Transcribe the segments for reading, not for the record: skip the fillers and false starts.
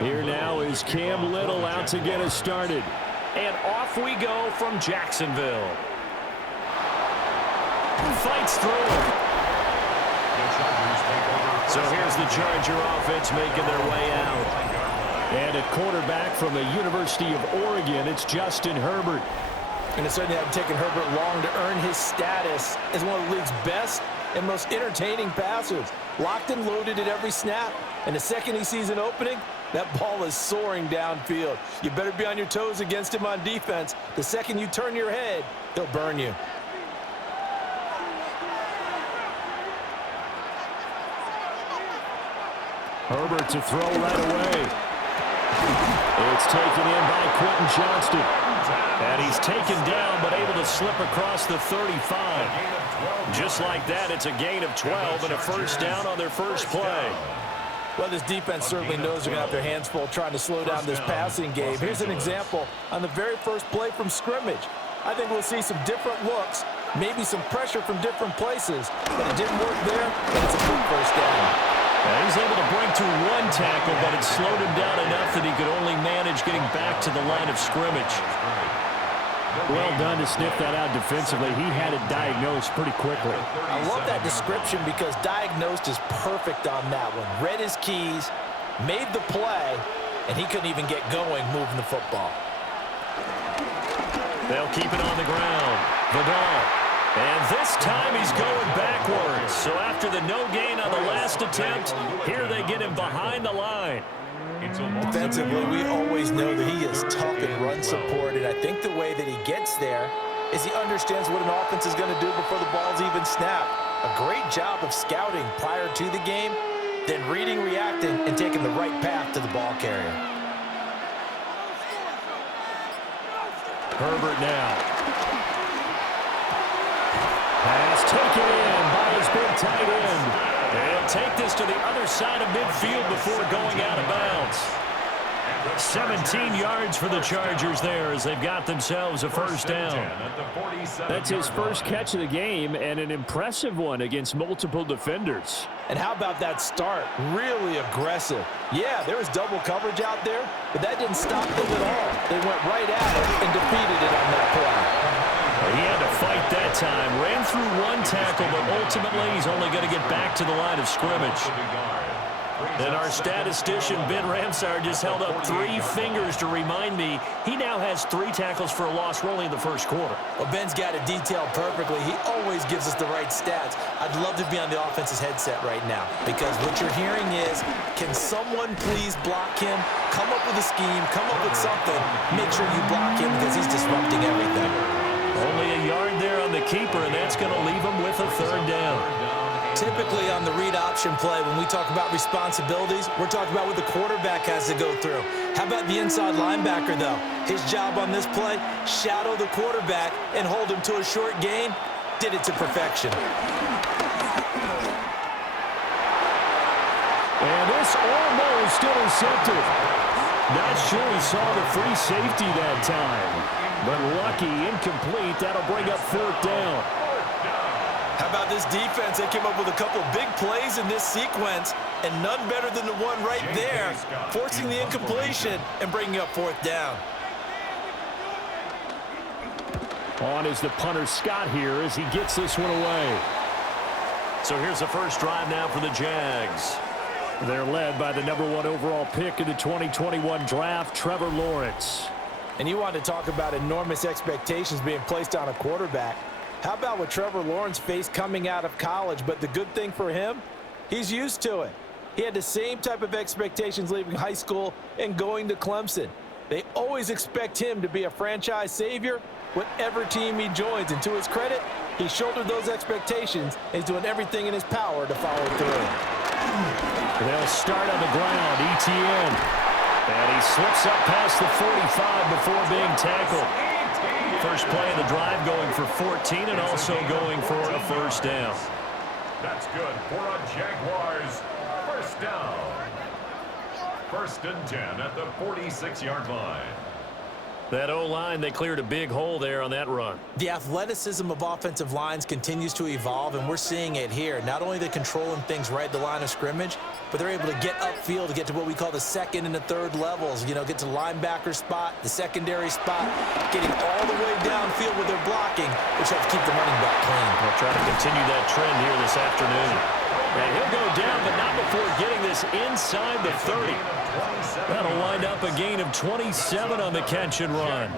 Here now is Cam Little out to get us started. And off we go from Jacksonville. Fights through. So here's the Charger offense making their way out. And at quarterback from the University of Oregon, it's Justin Herbert. And it certainly hasn't taken Herbert long to earn his status as one of the league's best and most entertaining passers. Locked and loaded at every snap. And the second he sees an opening, that ball is soaring downfield. You better be on your toes against him on defense. The second you turn your head, he'll burn you. Herbert to throw right away. It's taken in by Quentin Johnston. And he's taken down but able to slip across the 35. Just like that, it's a gain of 12 and a first down on their first play. Well, this defense certainly knows they're going to have their hands full trying to slow down this passing game. Here's an example on the very first play from scrimmage. I think we'll see some different looks, maybe some pressure from different places, but it didn't work there, and it's a quick first down. He's able to break through one tackle, but it slowed him down enough that he could only manage getting back to the line of scrimmage. Well done to sniff that out defensively. He had it diagnosed pretty quickly. I love that description because diagnosed is perfect on that one. Read his keys, made the play, and he couldn't even get going moving the football. They'll keep it on the ground. Vidal. And this time he's going backwards. So after the no gain on the last attempt, here they get him behind the line. Defensively, we always know that he is tough and run support, and I think the way that he gets there is he understands what an offense is going to do before the ball's even snapped. A great job of scouting prior to the game, then reading, reacting, and taking the right path to the ball carrier. Herbert now. Pass taken in by his big tight end. They'll take this to the other side of midfield before going out of bounds. 17 yards for the Chargers there as they've got themselves a first down. That's his first catch of the game and an impressive one against multiple defenders. And how about that start? Really aggressive. Yeah, there was double coverage out there, but that didn't stop them at all. They went right at it and defeated it on that play. He had to fight that time. Ran through one tackle, but ultimately he's only going to get back to the line of scrimmage. And our statistician, Ben Ramsar, just held up 3 fingers to remind me he now has 3 tackles for a loss only in the first quarter. Well, Ben's got it detailed perfectly. He always gives us the right stats. I'd love to be on the offense's headset right now because what you're hearing is, can someone please block him? Come up with a scheme. Come up with something. Make sure you block him because he's disrupting everything. Only a yard there on the keeper, and that's going to leave him with a third down. Typically on the read option play, when we talk about responsibilities, we're talking about what the quarterback has to go through. How about the inside linebacker, though? His job on this play, shadow the quarterback and hold him to a short gain. Did it to perfection. And this almost intercepted. Not sure he saw the free safety that time. But lucky, incomplete. That'll bring up fourth down. How about this defense? They came up with a couple big plays in this sequence, and none better than the one right there, forcing the incompletion and bringing up fourth down. On is the punter Scott here as he gets this one away. So here's the first drive now for the Jags. They're led by the #1 overall pick in the 2021 draft, Trevor Lawrence. And you want to talk about enormous expectations being placed on a quarterback. How about what Trevor Lawrence faced coming out of college? But the good thing for him, he's used to it. He had the same type of expectations leaving high school and going to Clemson. They always expect him to be a franchise savior whatever team he joins. And to his credit, he shouldered those expectations and he's doing everything in his power to follow through. They'll start on the ground, ETN. And he slips up past the 45 before being tackled. First play of the drive going for 14 and also going for a first down. That's good for a Jaguars first down. 1st and 10 at the 46-yard line. That O-line, they cleared a big hole there on that run. The athleticism of offensive lines continues to evolve, and we're seeing it here. Not only they're controlling things right at the line of scrimmage, but they're able to get upfield to get to what we call the second and the third levels. You know, get to the linebacker spot, the secondary spot, getting all the way downfield with their blocking, which helps keep the running back clean. They'll try to continue that trend here this afternoon. And he'll go down, but not before getting this inside the 30. That'll wind up a gain of 27 on the catch and run.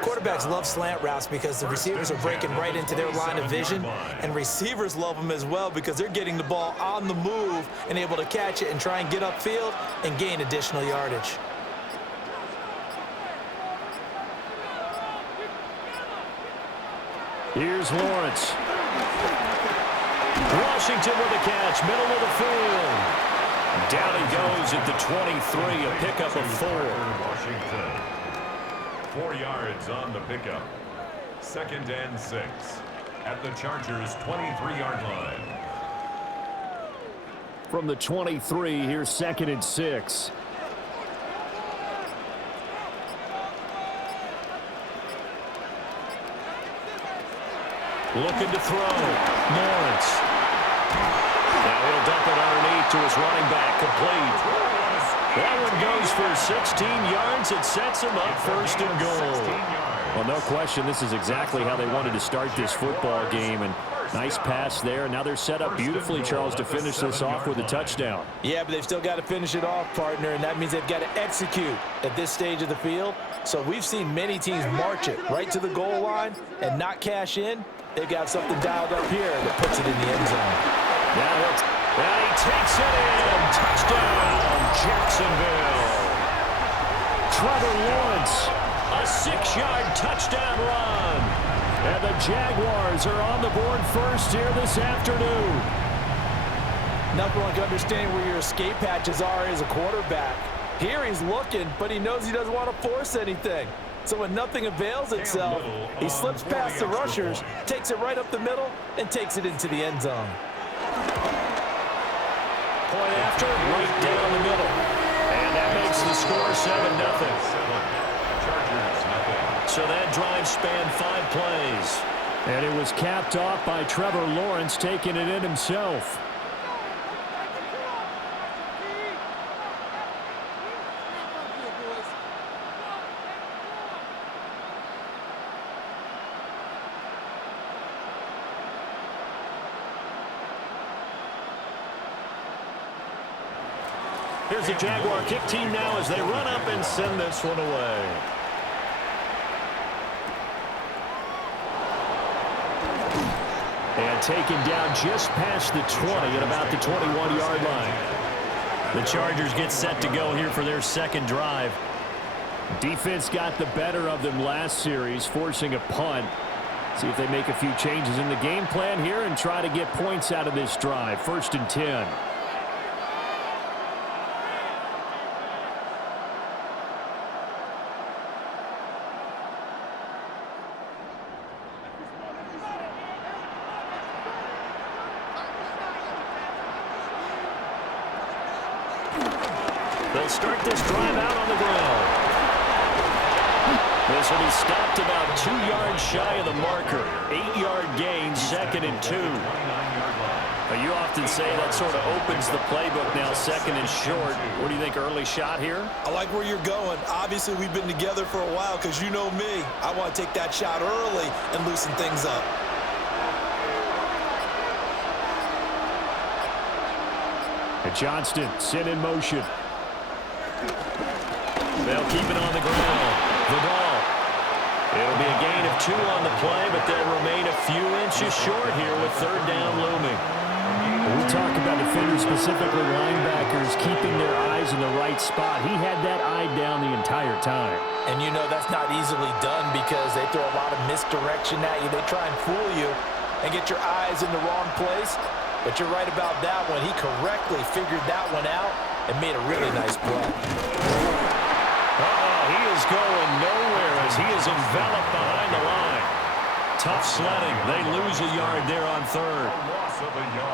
Quarterbacks love slant routes because the receivers are breaking right into their line of vision, and receivers love them as well because they're getting the ball on the move and able to catch it and try and get upfield and gain additional yardage. Here's Lawrence. Washington with the catch, middle of the field. Down he goes at the 23, a pickup of 4. Washington. 4 yards on the pickup. 2nd and 6 at the Chargers' 23-yard line. From the 23, here's 2nd and 6. Looking to throw. Lawrence. Now he'll dump it underneath to his running back. Complete. That one goes for 16 yards. It sets him up 1st and goal. Well, no question, this is exactly how they wanted to start this football game. And nice pass there. Now they're set up beautifully, Charles, to finish this off with a touchdown. Yeah, but they've still got to finish it off, partner, and that means they've got to execute at this stage of the field. So we've seen many teams march it right to the goal line and not cash in. They've got something dialed up here that puts it in the end zone. Now he takes it in. Touchdown, Jacksonville. Trevor Lawrence, A 6-yard touchdown run. and the Jaguars are on the board first here this afternoon. Nothing like understanding where your escape hatches are as a quarterback. Here he's looking, but he knows he doesn't want to force anything. So when nothing avails itself, he slips past the rushers, takes it right up the middle, and takes it into the end zone. Point after, right down the middle. And that makes the score 7-0. So that drive spanned 5 plays. And it was capped off by Trevor Lawrence taking it in himself. Here's the Jaguar kick team now as they run up and send this one away. And taken down just past the 20 at about the 21-yard line. The Chargers get set to go here for their 2nd drive. Defense got the better of them last series, forcing a punt. See if they make a few changes in the game plan here and try to get points out of this drive. 1st and 10. They'll start this drive out on the ground. This will be stopped about 2 yards shy of the marker. 8-yard gain, 2nd and 2. Now, you often say that sort of opens the playbook now, 2nd and short. What do you think, early shot here? I like where you're going. Obviously, we've been together for a while because you know me. I want to take that shot early and loosen things up. And Johnston set in motion. They'll keep it on the ground. The ball. It'll be a gain of 2 on the play, but they'll remain a few inches short here with 3rd down looming. When we talk about defenders, specifically linebackers, keeping their eyes in the right spot, he had that eye down the entire time. And you know that's not easily done because they throw a lot of misdirection at you. They try and fool you and get your eyes in the wrong place. But you're right about that one. He correctly figured that one out and made a really nice play. He is going nowhere as he is enveloped behind the line. Tough sledding. They lose a yard there on 3rd.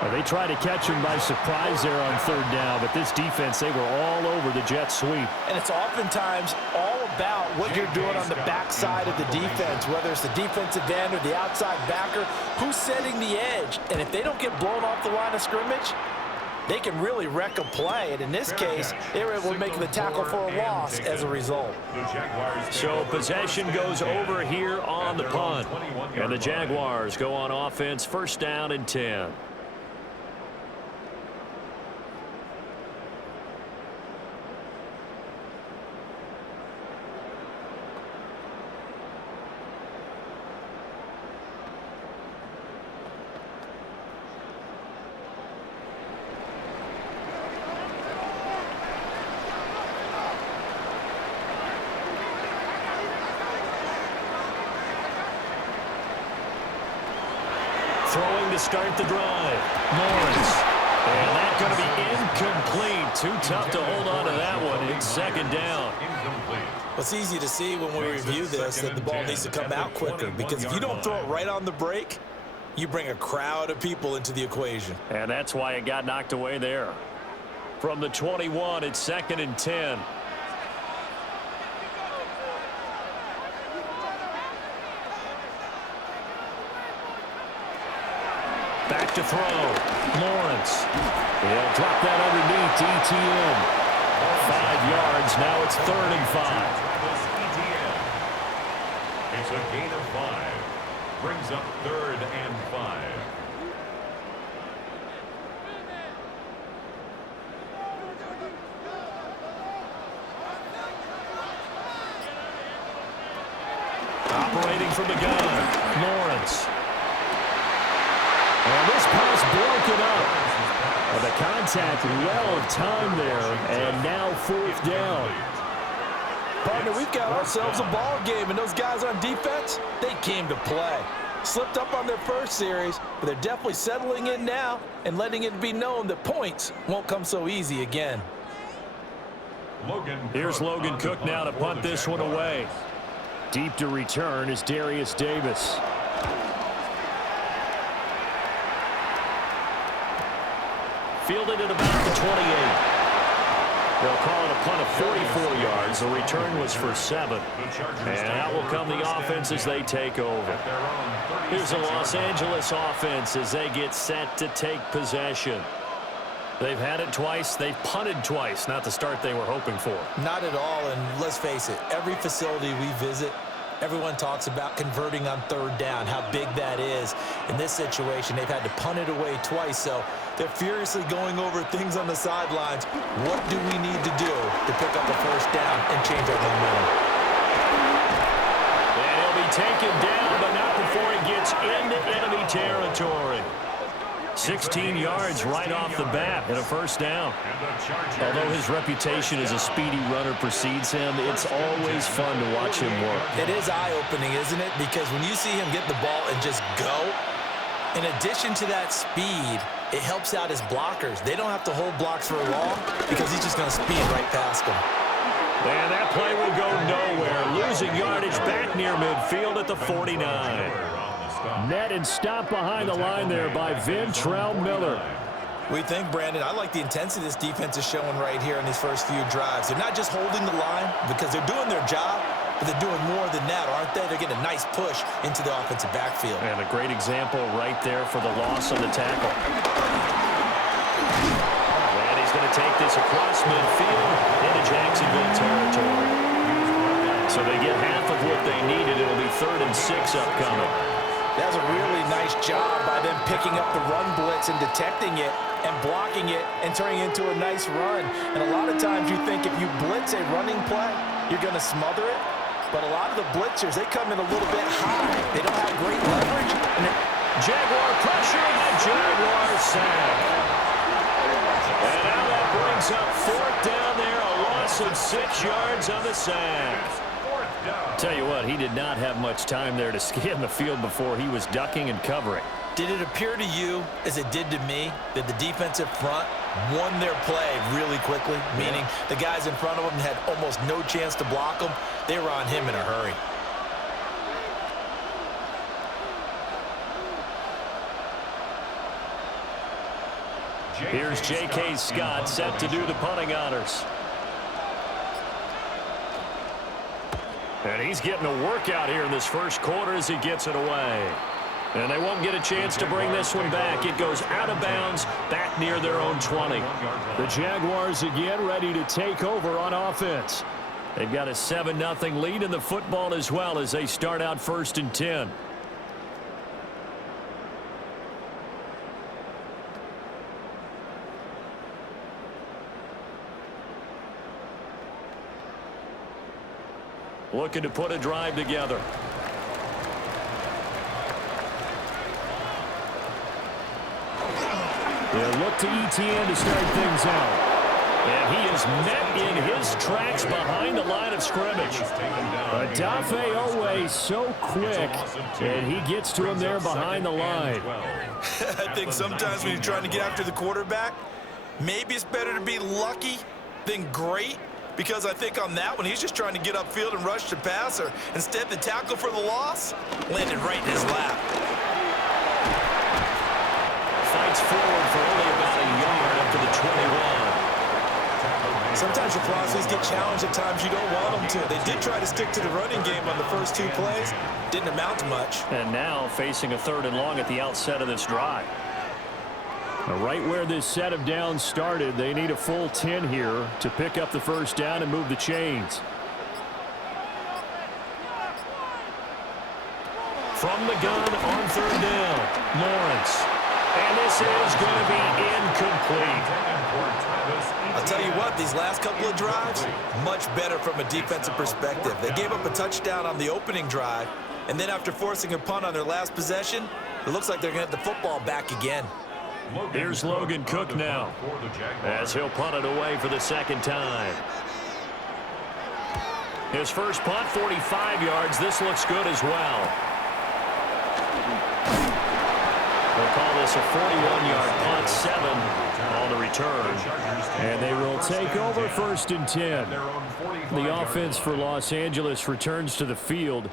Well, they try to catch him by surprise there on 3rd down, but this defense, they were all over the jet sweep. And it's oftentimes all about what you're doing on the backside of the defense, whether it's the defensive end or the outside backer, who's setting the edge. And if they don't get blown off the line of scrimmage, they can really wreck a play. And in this case, they were able to make the tackle for a loss as a result. So possession goes over here on the punt. And the Jaguars go on offense, first down and 10. Throwing to start the drive. Lawrence. And that's going to be incomplete. Too tough to hold on to that one. It's second down. Well, it's easy to see when we review this that the ball needs to come out quicker, because if you don't throw it right on the break, you bring a crowd of people into the equation. And that's why it got knocked away there. From the 21, it's second and 10. Back to throw. Lawrence. He'll drop that underneath ETN. 5 yards. Now it's 3rd and 5. It's a gain of 5. Brings up 3rd and 5. Operating from the gun. Lawrence. And this pass broken up. And the contact well timed there. And now 4th down. Partner, we've got ourselves a ball game, and those guys on defense, they came to play. Slipped up on their first series, but they're definitely settling in now and letting it be known that points won't come so easy again. Here's Logan Cook now to punt this one away. Deep to return is Darius Davis. Fielded at about the 28. They'll call it a punt of 44 yards. The return was for 7. And out will come the offense as they take over. Here's the Los Angeles offense as they get set to take possession. They've had it twice. They've punted twice. Not the start they were hoping for. Not at all, and let's face it, every facility we visit, everyone talks about converting on 3rd down, how big that is. In this situation, they've had to punt it away twice, so they're furiously going over things on the sidelines. What do we need to do to pick up a 1st down and change our momentum? And he'll be taken down, but not before he gets into enemy territory. 16 yards right off the bat and a 1st down. Although his reputation as a speedy runner precedes him, it's always fun to watch him work. It is eye-opening, isn't it? Because when you see him get the ball and just go, in addition to that speed, it helps out his blockers. They don't have to hold blocks for long because he's just going to speed right past them. And that play will go nowhere. Losing yardage back near midfield at the 49. Net and stop behind the line there by Ventrell Miller. We think, Brandon, I like the intensity this defense is showing right here in these first few drives. They're not just holding the line because they're doing their job, but they're doing more than that, aren't they? They're getting a nice push into the offensive backfield. And a great example right there for the loss on the tackle. And he's going to take this across midfield into Jacksonville territory. So they get half of what they needed. It'll be 3rd and 6 upcoming. That was a really nice job by them picking up the run blitz and detecting it and blocking it and turning it into a nice run. And a lot of times you think if you blitz a running play, you're going to smother it. But a lot of the blitzers, they come in a little bit high. They don't have great leverage. And Jaguar pressure and the Jaguar sack. And now that brings up 4th down there, a loss of 6 yards on the sack. Tell you what, he did not have much time there to scan the field before he was ducking and covering. did it appear to you, as it did to me, that the defensive front won their play really quickly? Meaning the guys in front of them had almost no chance to block them. They were on him in a hurry. Here's J.K. Scott set to do the punting honors. And he's getting a workout here in this first quarter as he gets it away. And they won't get a chance to bring this one back. It goes out of bounds, back near their own 20. The Jaguars again ready to take over on offense. They've got a 7-0 lead in the football as well as they start out 1st and 10. Looking to put a drive together. They'll look to ETN to start things out. And he is met in his tracks behind the line of scrimmage. Adafe Owe so quick, and he gets to him there behind the line. I think sometimes when you're trying to get after the quarterback, maybe it's better to be lucky than great, because I think on that one, he's just trying to get upfield and rush the passer. Instead, the tackle for the loss landed right in his lap. Fights forward for only about a yard up to the 21. Sometimes your process get challenged at times you don't want them to. They did try to stick to the running game on the first 2 plays. Didn't amount to much. And now facing a 3rd and long at the outset of this drive. Right where this set of downs started, they need a full 10 here to pick up the first down and move the chains. From the gun on 3rd down, Lawrence. And this is going to be incomplete. I'll tell you what, these last couple of drives, much better from a defensive perspective. They gave up a touchdown on the opening drive, and then after forcing a punt on their last possession, it looks like they're going to have the football back again. Here's Logan Cook now, as he'll punt it away for the 2nd time. His first punt, 45 yards. This looks good as well. They'll call this a 41-yard punt, 7 on the return. And they will take over 1st and 10. The offense for Los Angeles returns to the field.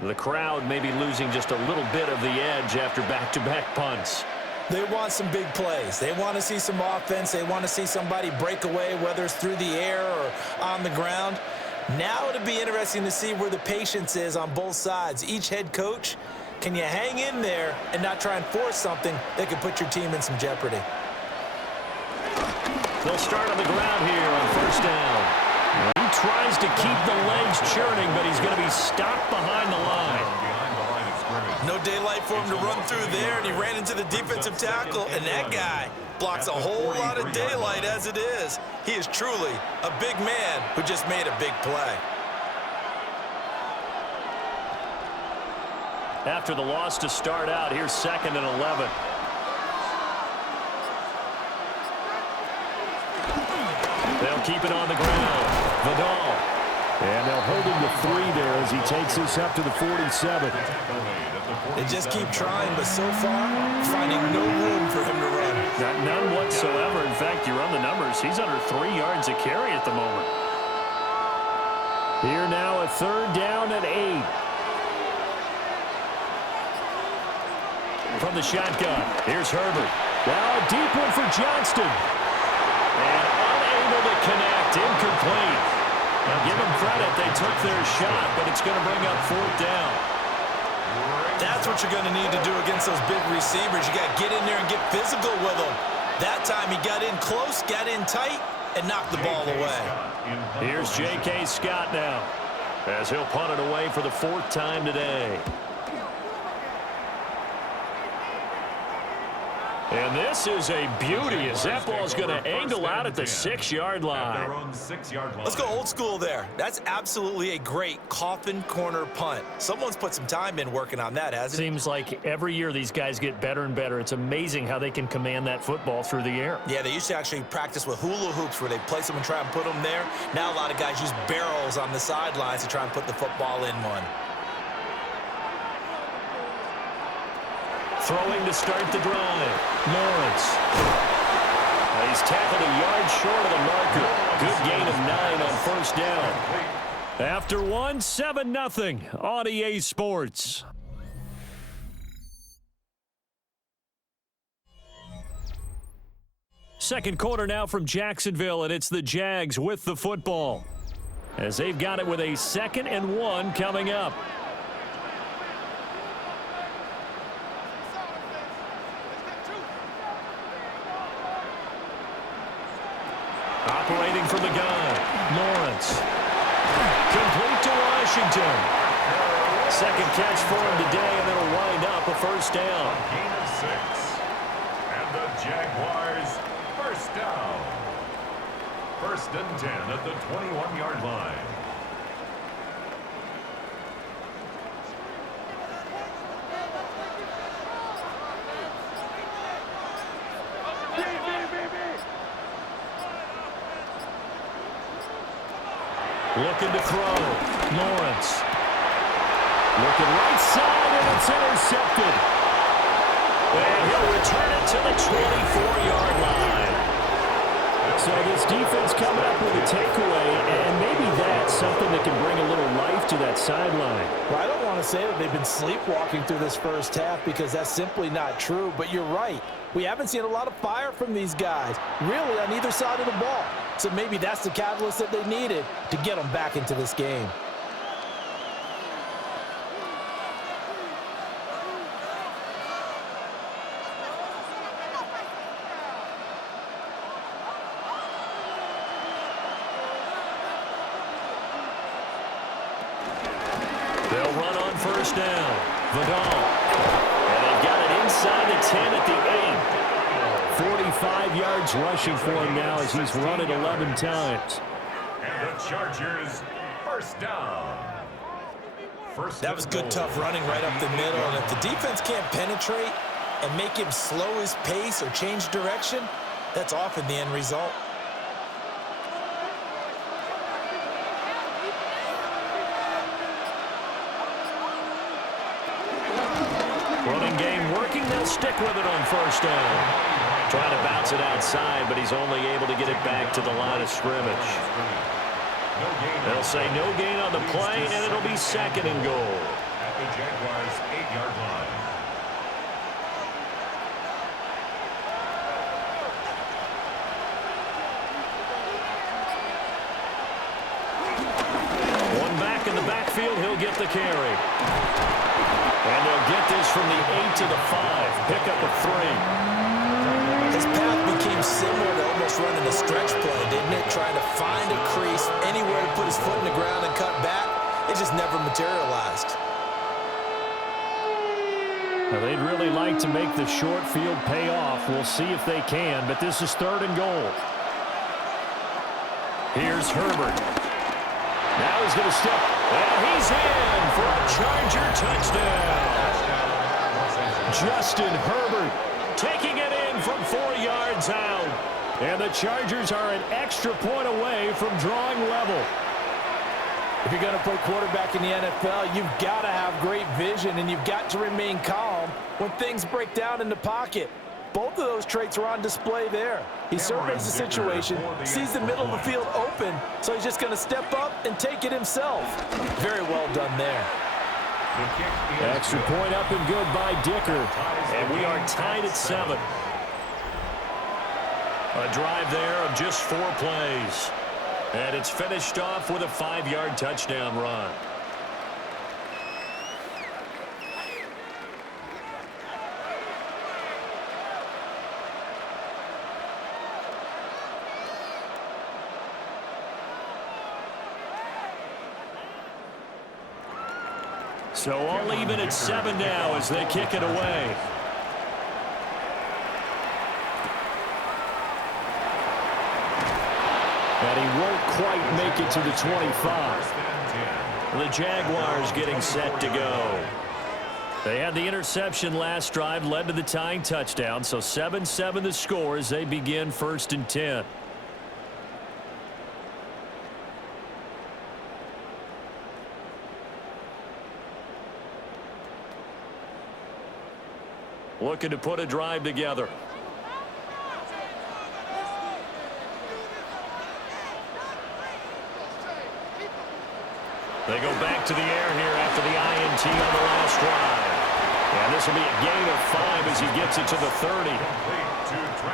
The crowd may be losing just a little bit of the edge after back-to-back punts. They want some big plays. They want to see some offense. They want to see somebody break away, whether it's through the air or on the ground. Now it'll be interesting to see where the patience is on both sides. Each head coach, can you hang in there and not try and force something that could put your team in some jeopardy? They'll start on the ground here on 1st down. He tries to keep the legs churning, but he's going to be stopped behind the line. No daylight for him to run through there, and he ran into the defensive tackle, and that guy blocks a whole lot of daylight as it is. He is truly a big man who just made a big play. After the loss to start out, here's 2nd and 11. They'll keep it on the ground. Vidal. And they'll hold him to 3 there as he takes this up to the 47. They just keep trying, but so far, finding no room for him to run. None whatsoever. In fact, you run the numbers. He's under 3 yards a carry at the moment. Here now a 3rd down and 8. From the shotgun, here's Herbert. Now a deep one for Johnston. And unable to connect, incomplete. Now give them credit, they took their shot, but it's going to bring up 4th down. That's what you're going to need to do against those big receivers. You got to get in there and get physical with them. That time he got in close, got in tight, and knocked the ball away. Here's J.K. Scott now, as he'll punt it away for the 4th time today. And this is a beauty as that ball's going to angle out at the 6-yard line. Let's go old school there. That's absolutely a great coffin corner punt. Someone's put some time in working on that, hasn't it? Seems like every year these guys get better and better. It's amazing how they can command that football through the air. Yeah, they used to actually practice with hula hoops where they place them and try and put them there. Now a lot of guys use barrels on the sidelines to try and put the football in one. Throwing to start the drive. Lawrence. He's tackled a yard short of the marker. Good gain of 9 on 1st down. After 1, 7-0 on EA Sports. Second quarter now from Jacksonville, and it's the Jags with the football. as they've got it with a 2nd and 1 coming up. Operating from the gun, Lawrence. Complete to Washington. 2nd catch for him today, and it'll wind up a 1st down. Gain of 6. And the Jaguars first down. 1st and 10 at the 21-yard line. Looking to throw. Lawrence. Looking right side, and it's intercepted. And he'll return it to the 24-yard line. So this defense coming up with a takeaway, and maybe that's something that can bring a little life to that sideline. Well, I don't want to say that they've been sleepwalking through this first half because that's simply not true, but you're right. We haven't seen a lot of fire from these guys, really, on either side of the ball. So maybe that's the catalyst that they needed to get them back into this game. They'll run on 1st down. Vidal. And they've got it inside the 10 at the 8. 45 yards rushing for him now as he's run it 11 times. And the Chargers first down. That was good, tough running right up the middle. And if the defense can't penetrate and make him slow his pace or change direction, that's often the end result. Running game working. They'll stick with it on 1st down. Trying to bounce it outside, but he's only able to get it back to the line of scrimmage. They'll say no gain on the play, and it'll be 2nd and goal. At the Jaguars' 8-yard line. One back in the backfield, he'll get the carry. And they'll get this from the 8 to the 5. Pick up a 3. His path became similar to almost running a stretch play, didn't it? Trying to find a crease, anywhere to put his foot in the ground and cut back. It just never materialized. Now, they'd really like to make the short field pay off. We'll see if they can, but this is 3rd and goal. Here's Herbert. Now he's going to step, and he's in for a Charger touchdown. Justin Herbert taking it in from 4 yards out. And the Chargers are an extra point away from drawing level. If you're going to play quarterback in the NFL, you've got to have great vision, and you've got to remain calm when things break down in the pocket. Both of those traits are on display there. He surveys the situation, sees the middle of the field open, so he's just going to step up and take it himself. Very well done there. Extra point up and good by Dicker. And we are tied at 7. A drive there of just 4 plays. And it's finished off with a 5-yard touchdown run. So all even at 7 now as they kick it away. And he won't quite make it to the 25. The Jaguars getting set to go. They had the interception last drive, led to the tying touchdown. So 7-7 the score as they begin 1st and 10. Looking to put a drive together. They go back to the air here after the INT on the last drive. And this This will be a gain of 5 as he gets it to the 30.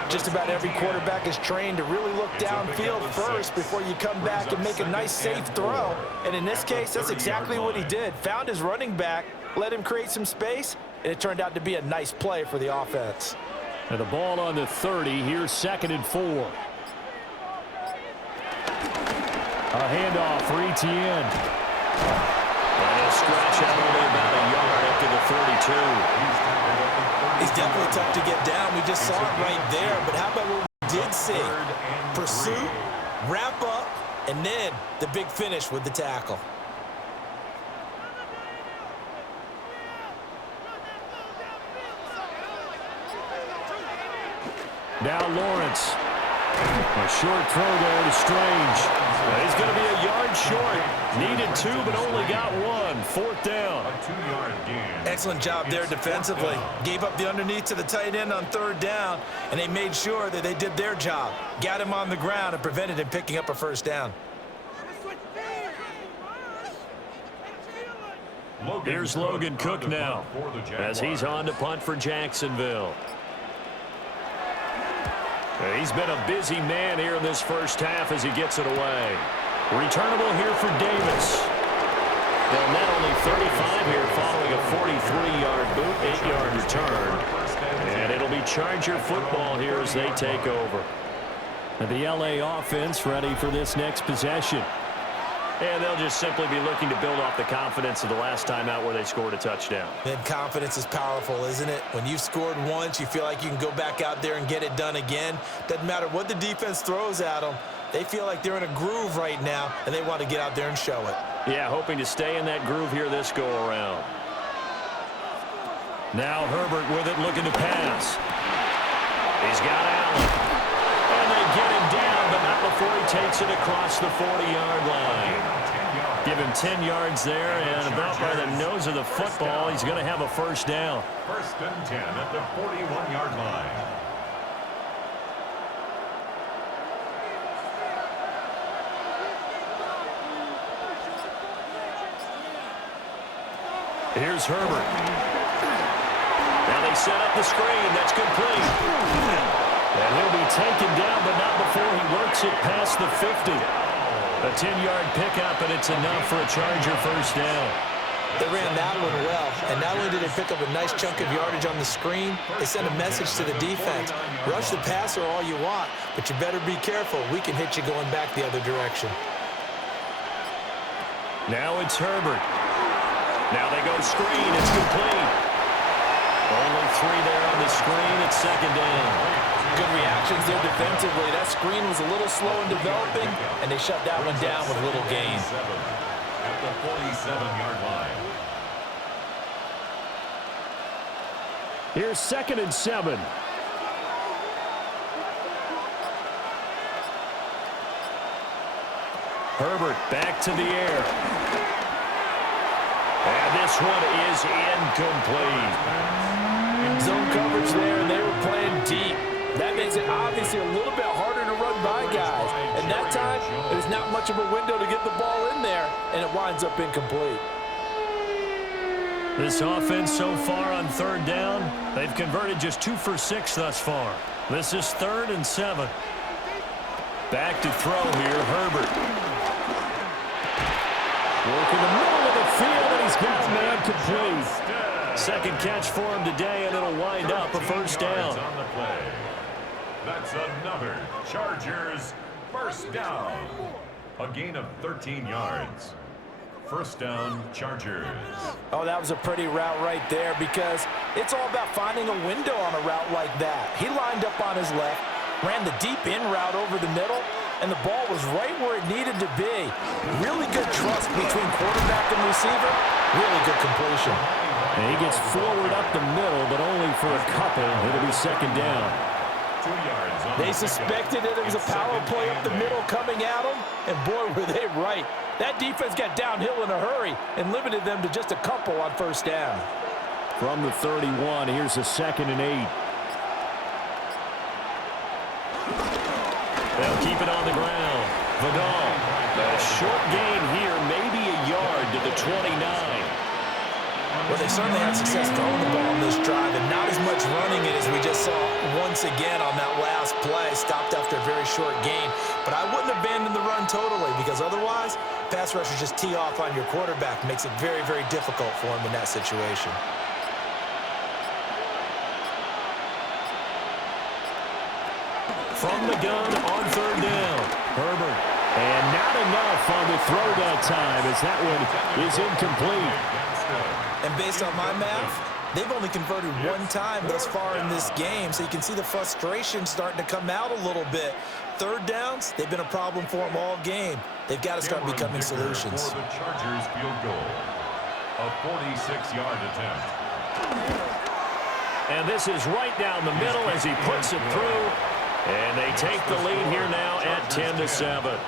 Just about every quarterback is trained to really look downfield first before you come back and make a nice, safe throw. And in this case, that's exactly what he did. Found his running back, let him create some space, and it turned out to be a nice play for the offense. And the ball on the 30. Here's 2nd and 4. A handoff for Etienne. And he'll stretch out only about a yard up to the 32. He's definitely tough to get down. We just saw it right there. But how about what we did see? Pursuit, wrap up, and then the big finish with the tackle. Now Lawrence. A short throw there to Strange. He's going to be a yard short. Needed 2, but only got 1. 4th down. A 2-yard gain. Excellent job there defensively. Gave up the underneath to the tight end on 3rd down, and they made sure that they did their job. Got him on the ground and prevented him picking up a 1st down. Here's Logan Cook now as he's on to punt for Jacksonville. He's been a busy man here in this first half as he gets it away. Returnable here for Davis. They'll net only 35 here following a 43-yard boot, 8-yard return. And it'll be Charger football here as they take over. And the LA offense ready for this next possession. And they'll just simply be looking to build off the confidence of the last time out where they scored a touchdown. And confidence is powerful, isn't it? When you've scored once, you feel like you can go back out there and get it done again. Doesn't matter what the defense throws at them. They feel like they're in a groove right now, and they want to get out there and show it. Yeah, hoping to stay in that groove here this go-around. Now Herbert with it, looking to pass. He's got Allen. And they get him down, but not before he takes it across the 40-yard line. Give him 10 yards there, and about by the nose of the football, he's going to have a 1st down. 1st and 10 at the 41-yard line. Here's Herbert. Now they set up the screen. That's complete. And he'll be taken down, but not before he works it past the 50. A 10-yard pickup, and it's enough for a Charger 1st down. They ran that one well, and not only did they pick up a nice chunk of yardage on the screen, they sent a message to the defense. Rush the passer all you want, but you better be careful. We can hit you going back the other direction. Now it's Herbert. Now they go screen. It's complete. Only 3 there on the screen. It's 2nd down. Good reactions there defensively. That screen was a little slow in developing, and they shut that one down with little gain. At the 47-yard line. Here's 2nd and 7. Herbert back to the air. And this one is incomplete. Zone coverage there, and they were playing deep. That makes it obviously a little bit harder to run by guys. And that time, there's not much of a window to get the ball in there, and it winds up incomplete. This offense so far on 3rd down, they've converted just 2 for 6 thus far. This is 3rd and 7. Back to throw here, Herbert. Working the middle of the field, and he's got a man complete. 2nd catch for him today, and it'll wind up a 1st down. On the play. That's another Chargers 1st down. A gain of 13 yards. 1st down, Chargers. Oh, that was a pretty route right there because it's all about finding a window on a route like that. He lined up on his left, ran the deep in route over the middle, and the ball was right where it needed to be. Really good trust between quarterback and receiver. Really good completion. And he gets forward up the middle, but only for a couple. It'll be 2nd down. 2 yards on They suspected it was a power play up the middle coming at them, and boy, were they right. That defense got downhill in a hurry and limited them to just a couple on 1st down. From the 31, here's a 2nd and 8. They'll keep it on the ground. Vidal, a short gain here, maybe a yard to the 29. Well, they certainly had success throwing the ball on this drive, and not as much running it as we just saw once again on that last play. Stopped after a very short gain. But I wouldn't abandon the run totally, because otherwise, pass rushers just tee off on your quarterback. Makes it very, very difficult for him in that situation. From the gun on third down, Herbert. And not enough on the throw that time, as that one is incomplete. And based on my math, they've only converted one time thus far in this game, so you can see the frustration starting to come out a little bit. Third downs, they've been a problem for them all game. They've got to start becoming solutions. For the Chargers field goal, a 46-yard attempt. And this is right down the middle as he puts it through. And they take the lead here now at 10-7.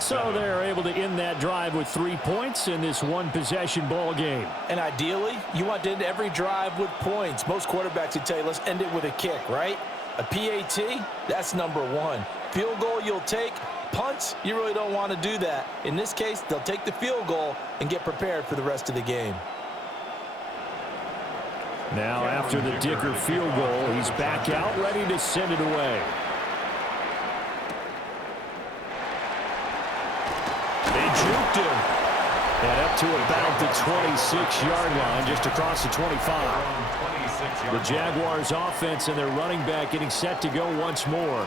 So they're able to end that drive with 3 points in this one-possession ball game. And ideally, you want to end every drive with points. Most quarterbacks would tell you, let's end it with a kick, right? A PAT, that's number one. Field goal you'll take. Punts, you really don't want to do that. In this case, they'll take the field goal and get prepared for the rest of the game. Now, after the Dicker field goal, he's back out, ready to send it away. They juked him. And up to about the 26-yard line, just across the 25. The Jaguars offense and their running back getting set to go once more.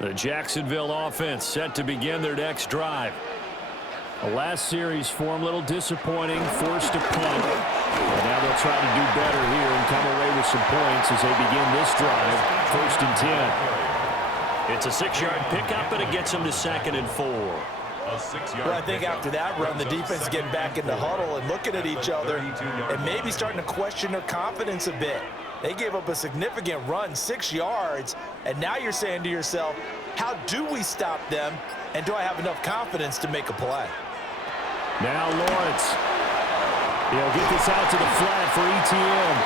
The Jacksonville offense set to begin their next drive. The last series for them a little disappointing, forced a punt. And now they'll try to do better here and come away with some points as they begin this drive. 1st and 10. It's a 6-yard pickup, and it gets them to 2nd and 4. Well, I think after that run, the defense is getting back in the huddle and looking at each other and maybe starting to question their confidence a bit. They gave up a significant run, 6 yards, and now you're saying to yourself, how do we stop them, and do I have enough confidence to make a play? Now Lawrence. He'll get this out to the flat for ETN.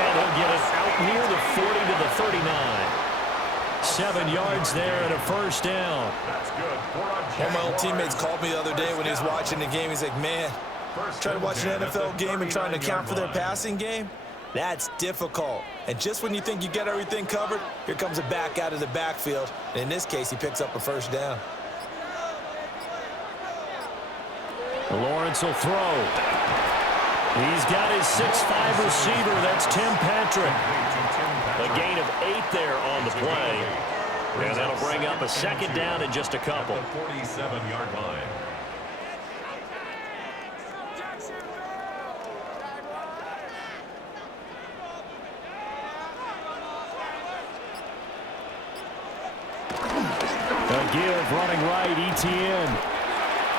And he'll get it out near the 40 to the 39. 7 yards there and a 1st down. That's good. One of my old teammates called me the other day when he was watching the game. He's like, man, trying to watch an NFL game and trying to account for their passing game? That's difficult. And just when you think you get everything covered, here comes a back out of the backfield. And in this case, he picks up a 1st down. Lawrence will throw. He's got his 6'5" receiver. That's Tim Patrick. A gain of 8 there on the play. And that'll bring up a 2nd down in just a couple. 47-yard line. A give running right, ETN.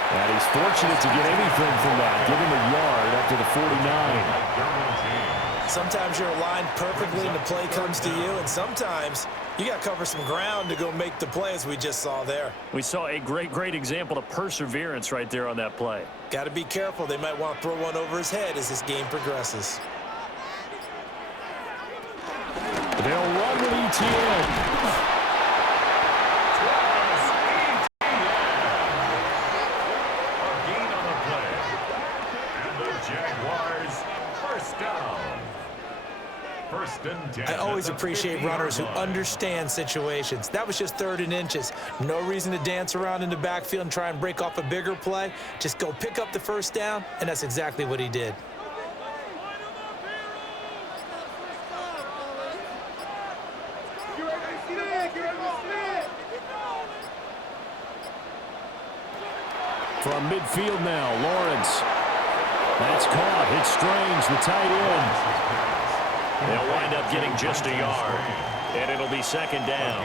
And he's fortunate to get anything from that. Give him a yard up to the 49. Sometimes you're aligned perfectly and the play comes to you, and sometimes you got to cover some ground to go make the play, as we just saw there. We saw a great example of perseverance right there on that play. Got to be careful. They might want to throw one over his head as this game progresses. They'll run with ETN. I always appreciate runners who understand situations. That was just 3rd and inches. No reason to dance around in the backfield and try and break off a bigger play. Just go pick up the 1st down, and that's exactly what he did. From midfield now, Lawrence. That's caught. Hits Strange, the tight end. They'll wind up getting just a yard, and it'll be 2nd down.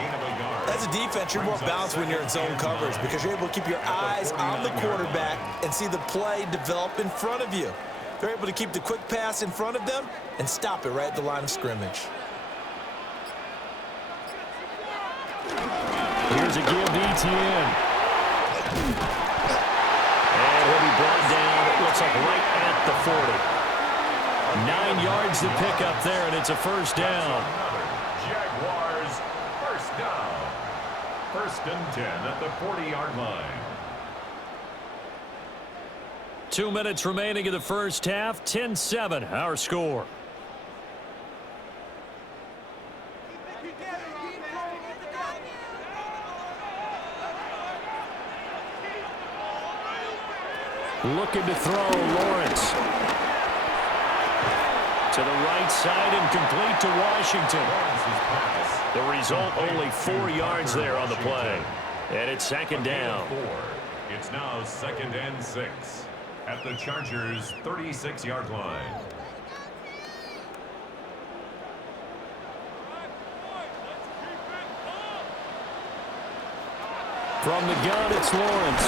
As a defense, you're more balanced when you're in zone coverage because you're able to keep your eyes on the quarterback and see the play develop in front of you. They're able to keep the quick pass in front of them and stop it right at the line of scrimmage. Here's a give to ETN. And brought down, it looks like right at the 40. 9 yards to pick up there, and it's a first down. Jaguars, first down. First and 10 at the 40-yard line. 2 minutes remaining in the first half. 10-7, our score. Looking to throw, Lawrence. To the right side and complete to Washington. The result, only 4 yards there on the play. And it's second down. It's now 2nd and 6 at the Chargers' 36-yard line. From the gun, it's Lawrence.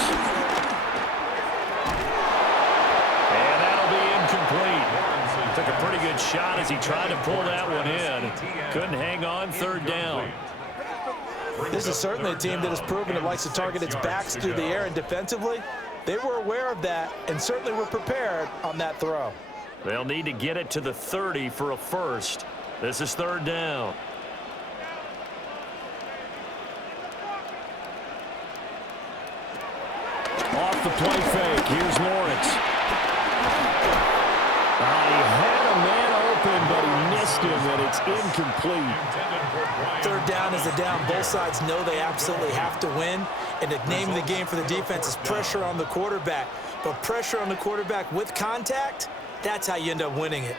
And that'll be incomplete. Took a pretty good shot as he tried to pull that one in. Couldn't hang on, third down. This is certainly a team that has proven it likes to target its backs through the air, and defensively, they were aware of that and certainly were prepared on that throw. They'll need to get it to the 30 for a first. This is third down. Off the play fake, here's Lawrence. He had a man open, but he missed him, and it's incomplete. Third down is a down. Both sides know they absolutely have to win, and the name of the game for the defense is pressure on the quarterback. But pressure on the quarterback with contact, that's how you end up winning it.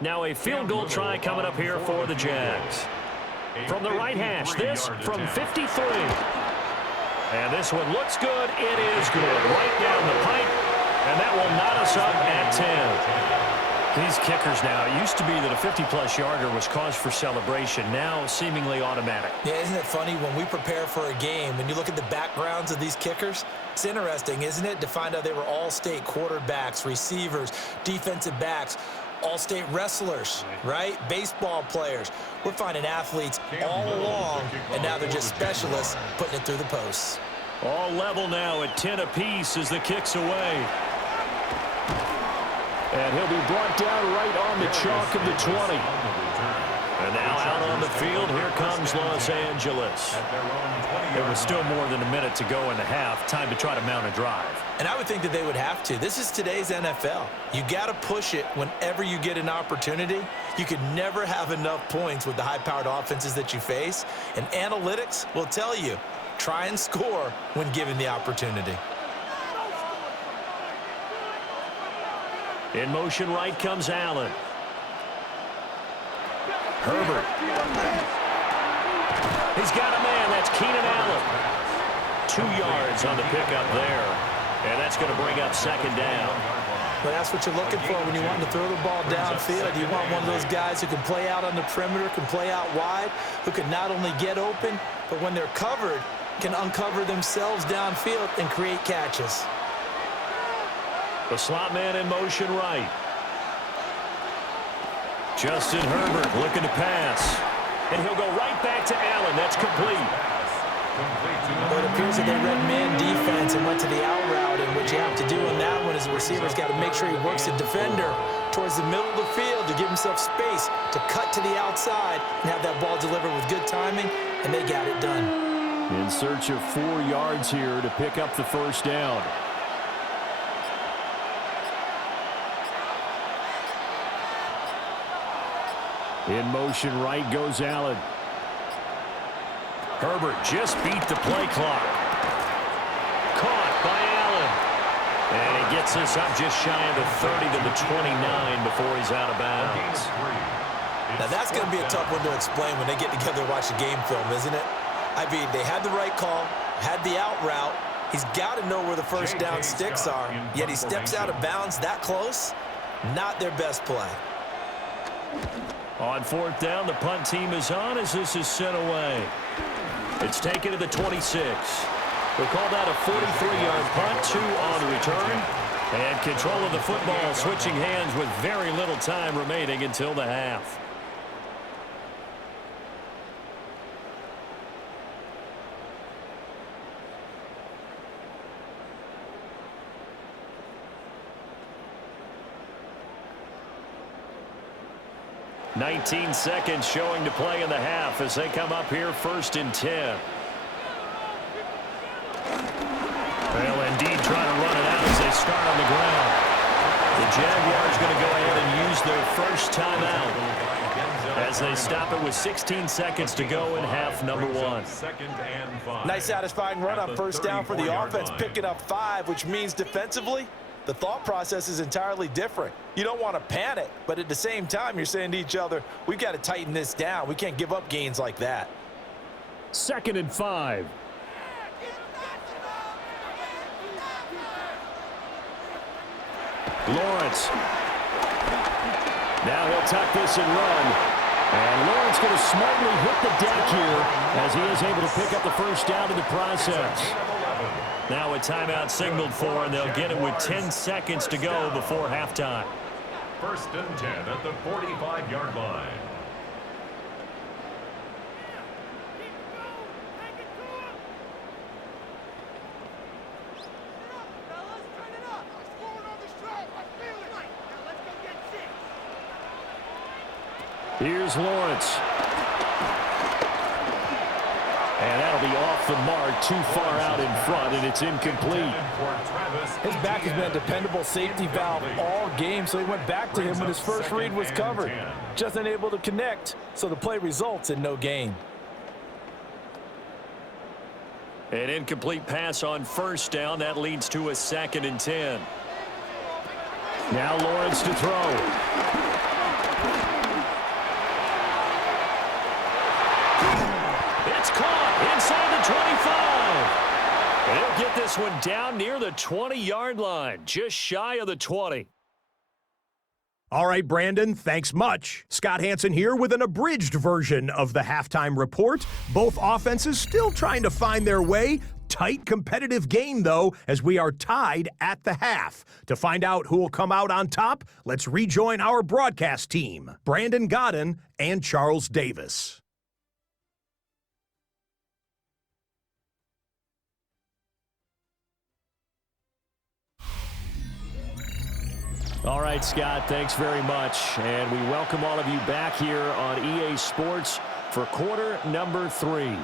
Now a field goal try coming up here for the Jags. From the right hash, this from 53. And this one looks good. It is good. Right down the pipe. And that will knot us up at 10. These kickers now, it used to be that a 50-plus yarder was cause for celebration. Now seemingly automatic. Yeah, isn't it funny when we prepare for a game, when you look at the backgrounds of these kickers, it's interesting, isn't it, to find out they were all-state quarterbacks, receivers, defensive backs, all-state wrestlers, right? Baseball players. We're finding athletes all along, and now they're just specialists putting it through the posts. All level now at 10 apiece as the kick's away. And he'll be brought down right on the chalk of the 20. And now out on the field, here comes Los Angeles. There was still more than a minute to go in the half. Time to try to mount a drive. And I would think that they would have to. This is today's NFL. You got to push it whenever you get an opportunity. You could never have enough points with the high-powered offenses that you face. And analytics will tell you, try and score when given the opportunity. In motion right comes Allen. Herbert. He's got a man. That's Keenan Allen. 2 yards on the pickup there. And that's going to bring up second down. But that's what you're looking for when you want to throw the ball downfield. You want one of those guys who can play out on the perimeter, can play out wide, who can not only get open, but when they're covered, can uncover themselves downfield and create catches. The slot man in motion right. Justin Herbert looking to pass. And he'll go right back to Allen. That's complete. But it appears that they read man defense and went to the out route, and what you have to do on that one is the receiver's got to make sure he works the defender towards the middle of the field to give himself space to cut to the outside and have that ball delivered with good timing, and they got it done. In search of 4 yards here to pick up the first down. In motion right goes Allen. Herbert just beat the play clock. Caught by Allen. And he gets us up just shy of the 30 to the 29 before he's out of bounds. Now that's going to be a tough one to explain when they get together and watch the game film, isn't it? I mean, they had the right call, had the out route. He's got to know where the first down sticks are, yet he steps out of bounds that close. Not their best play. On fourth down, the punt team is on as this is sent away. It's taken to the 26. We'll call that a 43-yard punt, 2 on return. And control of the football switching hands with very little time remaining until the half. 19 seconds showing to play in the half as they come up here 1st and 10. Well, indeed, trying to run it out as they start on the ground. The Jaguars going to go ahead and use their first timeout as they stop it with 16 seconds to go in half number 1. Nice satisfying run on first down for the offense, picking up 5, which means defensively, the thought process is entirely different. You don't want to panic, but at the same time, you're saying to each other, we've got to tighten this down. We can't give up gains like that. 2nd and 5. Lawrence. Now he'll tuck this and run. And Lawrence going to smartly hit the deck here as he is able to pick up the first down in the process. Now a timeout signaled for, and they'll get it with 10 seconds to go before halftime. 1st and 10 at the 45-yard line. Here's Lawrence. And that'll be off the mark, too far out in front, and it's incomplete. His back has been a dependable safety valve all game, so he went back to him when his first read was covered. Just unable to connect, so the play results in no gain. An incomplete pass on first down. That leads to a 2nd and 10. Now Lawrence to throw. It's caught inside the 25. And he'll get this one down near the 20-yard line, just shy of the 20. All right, Brandon, thanks much. Scott Hansen here with an abridged version of the halftime report. Both offenses still trying to find their way. Tight competitive game, though, as we are tied at the half. To find out who will come out on top, let's rejoin our broadcast team, Brandon Godden and Charles Davis. All right, Scott, thanks very much. And we welcome all of you back here on EA Sports for quarter number 3.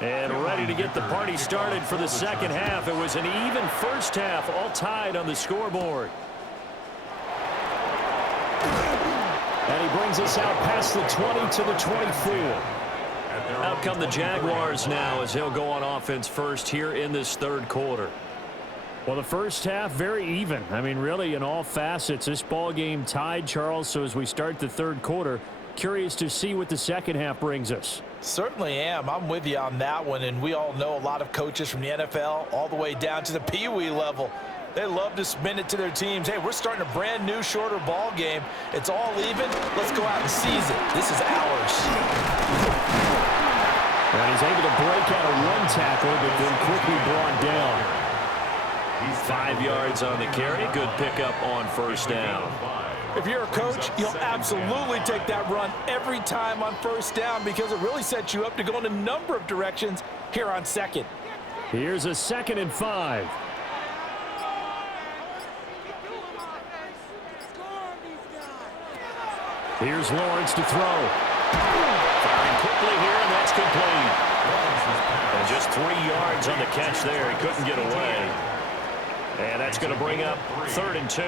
And ready to get the party started for the second half. It was an even first half, all tied on the scoreboard. And he brings us out past the 20 to the 24. Out come the Jaguars now as they'll go on offense first here in this third quarter. Well, the first half, very even. I mean, really, in all facets, this ball game tied, Charles. So as we start the third quarter, curious to see what the second half brings us. Certainly am. I'm with you on that one, and we all know a lot of coaches from the NFL all the way down to the Pee-wee level. They love to spin it to their teams. Hey, we're starting a brand new, shorter ball game. It's all even. Let's go out and seize it. This is ours. And he's able to break out of one tackle, but then quickly brought down. 5 yards on the carry. Good pickup on first down. If you're a coach, you'll absolutely take that run every time on first down because it really sets you up to go in a number of directions here on second. Here's a 2nd and 5. Here's Lawrence to throw. Firing quickly here, and that's complete. And just 3 yards on the catch there. He couldn't get away. And that's going to bring up 3rd and 2.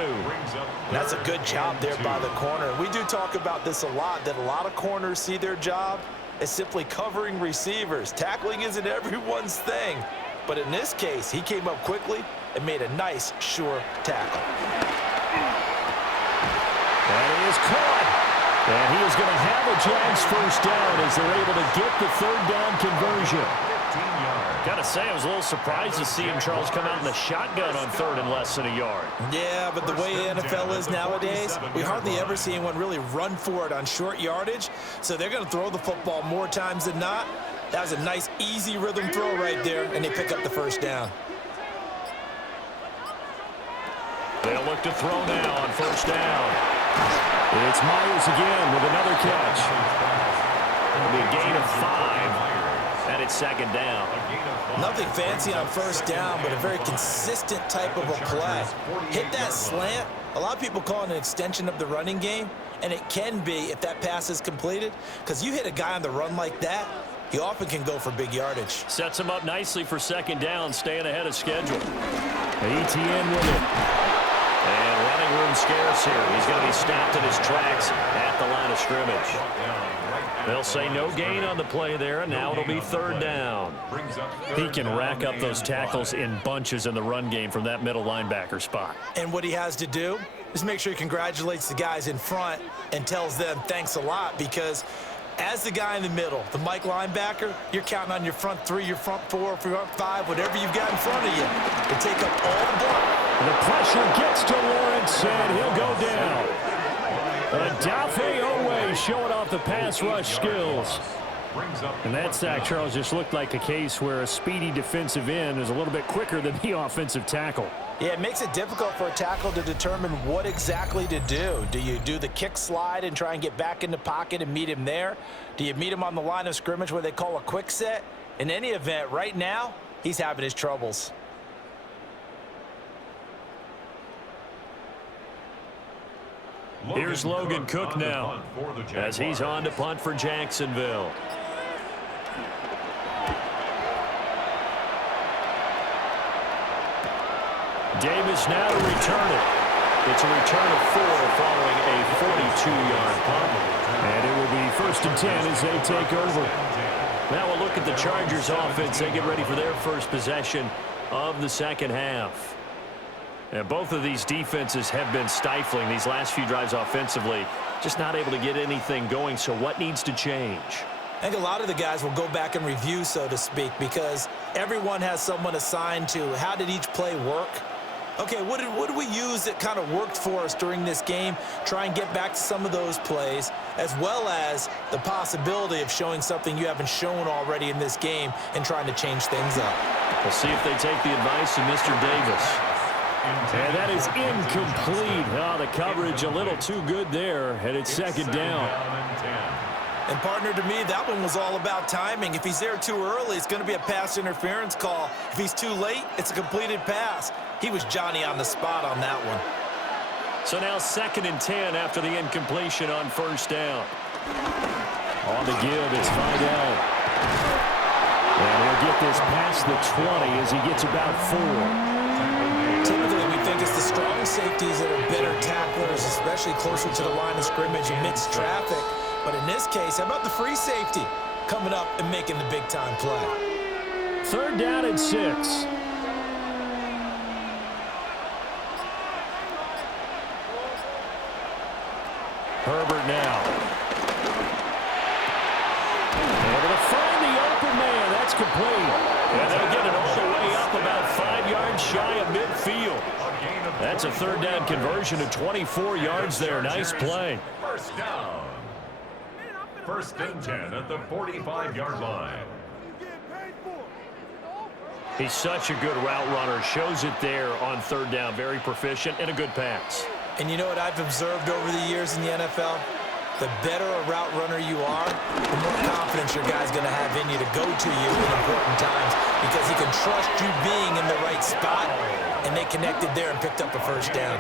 That's a good job there by the corner. We do talk about this a lot, that a lot of corners see their job as simply covering receivers. Tackling isn't everyone's thing. But in this case, he came up quickly and made a nice, sure tackle. And he is caught. And he is going to have a Jags first down as they're able to get the 3rd down conversion. Gotta say, I was a little surprised to see him, Charles, come out in the shotgun on 3rd and less than a yard. Yeah, but the way the NFL is nowadays, we hardly ever see anyone really run for it on short yardage. So they're going to throw the football more times than not. That was a nice, easy rhythm throw right there, and they pick up the first down. They'll look to throw now on first down. It's Myers again with another catch. It'll be a gain of 5, and it's second down. Nothing fancy on first down, but a very consistent type of a play. Hit that slant. A lot of people call it an extension of the running game, and it can be if that pass is completed, because you hit a guy on the run like that, he often can go for big yardage. Sets him up nicely for second down, staying ahead of schedule. ETN with it. And running room scarce here. He's going to be stopped in his tracks at the line of scrimmage. They'll say no gain on the play there, and now it'll be third down. He can rack up those tackles in bunches in the run game from that middle linebacker spot. And what he has to do is make sure he congratulates the guys in front and tells them thanks a lot, because as the guy in the middle, the Mike linebacker, you're counting on your front 3, your front 4, front 5, whatever you've got in front of you to take up all the block. The pressure gets to Lawrence, and he'll go down. Adafe Owe showing off the pass rush skills. And that sack, Charles, just looked like a case where a speedy defensive end is a little bit quicker than the offensive tackle. Yeah, it makes it difficult for a tackle to determine what exactly to do. Do you do the kick slide and try and get back in the pocket and meet him there? Do you meet him on the line of scrimmage where they call a quick set? In any event, right now, he's having his troubles. Here's Logan Cook now as he's on to punt for Jacksonville. Davis now to return it. It's a return of 4 following a 42-yard punt. And it will be 1st and 10 as they take over. Now we'll look at the Chargers offense. They get ready for their first possession of the second half. And both of these defenses have been stifling these last few drives offensively. Just not able to get anything going. So what needs to change? I think a lot of the guys will go back and review, so to speak, because everyone has someone assigned to how did each play work. Okay, what did we use that kind of worked for us during this game? Try and get back to some of those plays, as well as the possibility of showing something you haven't shown already in this game and trying to change things up. We'll see if they take the advice of Mr. Davis. And that is incomplete. Oh, the coverage a little too good there, and it's second down. And, partner, to me, that one was all about timing. If he's there too early, it's going to be a pass interference call. If he's too late, it's a completed pass. He was Johnny on the spot on that one. So now 2nd and 10 after the incompletion on first down. On the give, it's Vidal. And he'll get this past the 20 as he gets about 4. Typically, we think it's the strong safeties that are better tacklers, especially closer to the line of scrimmage amidst traffic. But in this case, how about the free safety coming up and making the big-time play? 3rd down and 6. Herbert now. Able to find the open man. That's complete. And they'll get it all the way up about 5 yards shy of midfield. That's a 3rd down conversion of 24 yards there. Nice play. First down. 1st and 10 at the 45-yard line. He's such a good route runner. Shows it there on 3rd down. Very proficient and a good pass. And you know what I've observed over the years in the NFL? The better a route runner you are, the more confidence your guy's going to have in you to go to you in important times, because he can trust you being in the right spot, and they connected there and picked up a first down.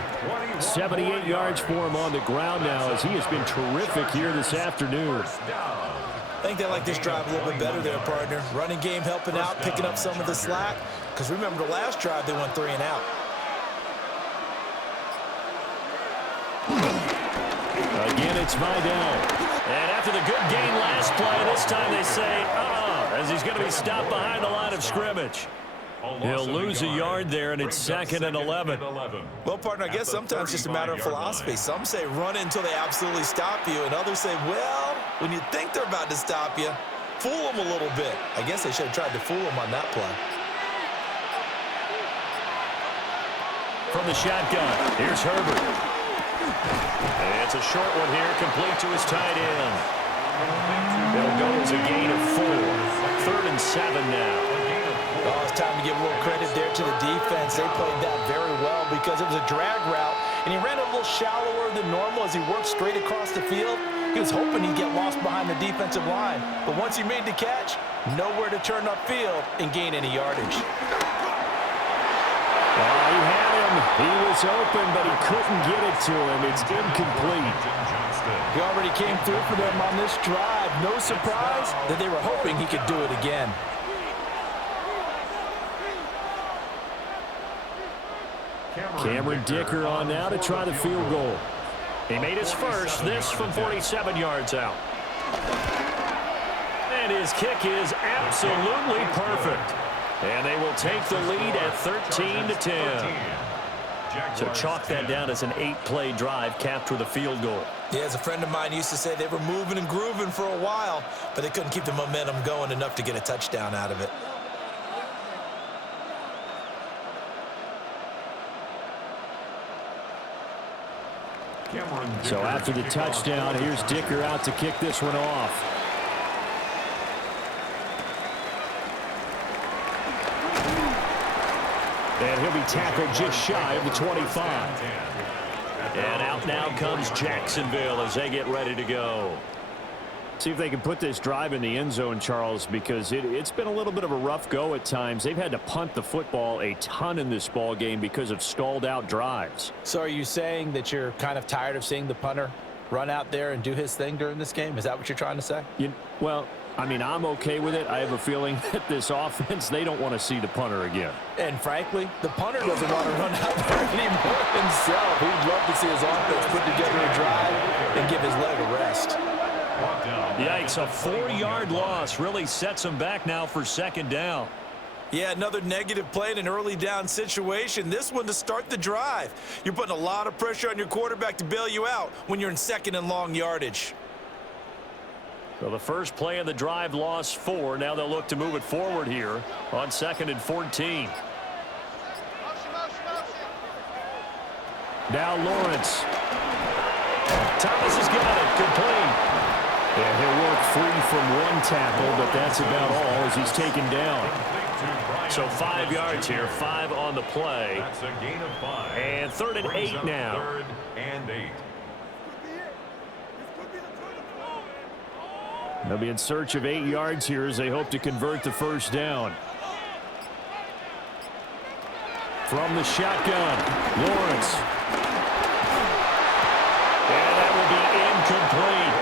78 yards for him on the ground now, as he has been terrific here this afternoon. I think they like this drive a little bit better there, partner. Running game helping out, picking up some of the slack, because remember the last drive they went 3 and out. Again, it's Vidal. And after the good gain last play, this time they say, as he's going to be stopped behind the line of scrimmage. He'll lose a yard there, and it's 2nd and 11. Well, partner, I guess sometimes it's just a matter of philosophy. Some say run until they absolutely stop you, and others say, well, when you think they're about to stop you, fool them a little bit. I guess they should have tried to fool them on that play. From the shotgun, here's Herbert. And it's a short one here, complete to his tight end. It'll go as a gain of 4. 3rd and 7 now. Oh, it's time to give a little credit there to the defense. They played that very well because it was a drag route, and he ran a little shallower than normal as he worked straight across the field. He was hoping he'd get lost behind the defensive line, but once he made the catch, nowhere to turn upfield and gain any yardage. Oh, he had him. He was open, but he couldn't get it to him. It's incomplete. He already came through for them on this drive. No surprise that they were hoping he could do it again. Cameron Dicker on now to try the field goal. He made his first, this from 47 yards out. And his kick is absolutely perfect. And they will take the lead at 13-10. So chalk that down as an 8-play drive capped with a field goal. Yeah, as a friend of mine used to say, they were moving and grooving for a while, but they couldn't keep the momentum going enough to get a touchdown out of it. So after the touchdown, here's Dicker out to kick this one off. And he'll be tackled just shy of the 25. And out now comes Jacksonville as they get ready to go. See if they can put this drive in the end zone, Charles, because it's been a little bit of a rough go at times. They've had to punt the football a ton in this ball game because of stalled out drives. So are you saying that you're kind of tired of seeing the punter run out there and do his thing during this game? Is that what you're trying to say? Well, I mean, I'm okay with it. I have a feeling that this offense, they don't want to see the punter again. And frankly, the punter doesn't want to run out there anymore himself. He'd love to see his offense put together a drive and give his leg a rest. Yikes, a 4-yard loss really sets him back now for second down. Yeah, another negative play in an early down situation. This one to start the drive. You're putting a lot of pressure on your quarterback to bail you out when you're in second and long yardage. So the first play of the drive lost 4. Now they'll look to move it forward here on 2nd and 14. Now Lawrence. Thomas has got it. Complete. And he'll work free from one tackle, but that's about all as he's taken down. So 5 yards here, 5 on the play. That's a gain of 5. And 3rd and 8 now. 3rd and 8. They'll be in search of 8 yards here as they hope to convert the first down. From the shotgun, Lawrence. And that will be incomplete.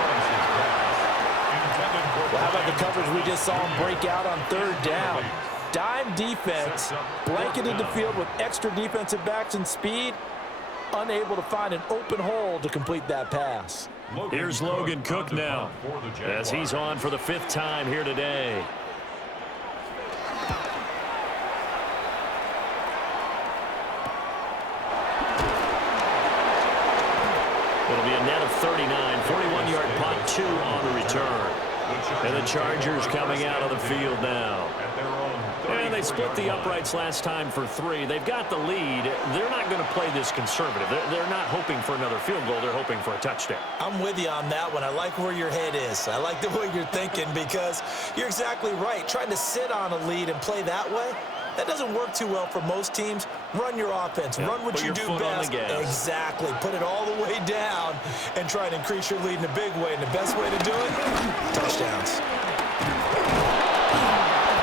Well, how about the coverage we just saw him break out on 3rd down? Dime defense, blanketed the field with extra defensive backs and speed, unable to find an open hole to complete that pass. Here's Logan Cook now as he's on for the 5th time here today. It'll be a net of 39, 41-yard punt, 2 on the return. And the Chargers coming out of the field now. And they split the uprights last time for 3. They've got the lead. They're not going to play this conservative. They're not hoping for another field goal. They're hoping for a touchdown. I'm with you on that one. I like where your head is. I like the way you're thinking because you're exactly right. Trying to sit on a lead and play that way, that doesn't work too well for most teams. Run your offense. Run what you do best. Exactly. Put it all the way down and try and increase your lead in a big way. And the best way to do it, touchdowns.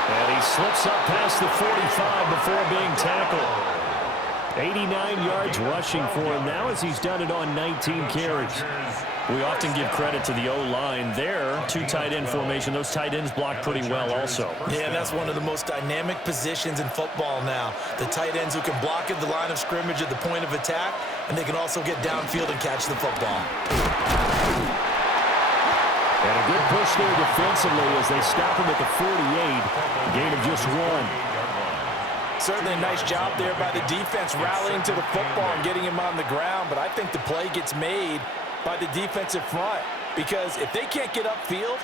And he slips up past the 45 before being tackled. 89 yards rushing for him now as he's done it on 19 carries. We often give credit to the O-line there. 2 tight end formation. Those tight ends block pretty well also. Yeah, that's one of the most dynamic positions in football now. The tight ends who can block at the line of scrimmage at the point of attack, and they can also get downfield and catch the football. And a good push there defensively as they stop him at the 48. Gain of just 1. Certainly a nice job there by the defense rallying to the football and getting him on the ground, but I think the play gets made by the defensive front because if they can't get upfield,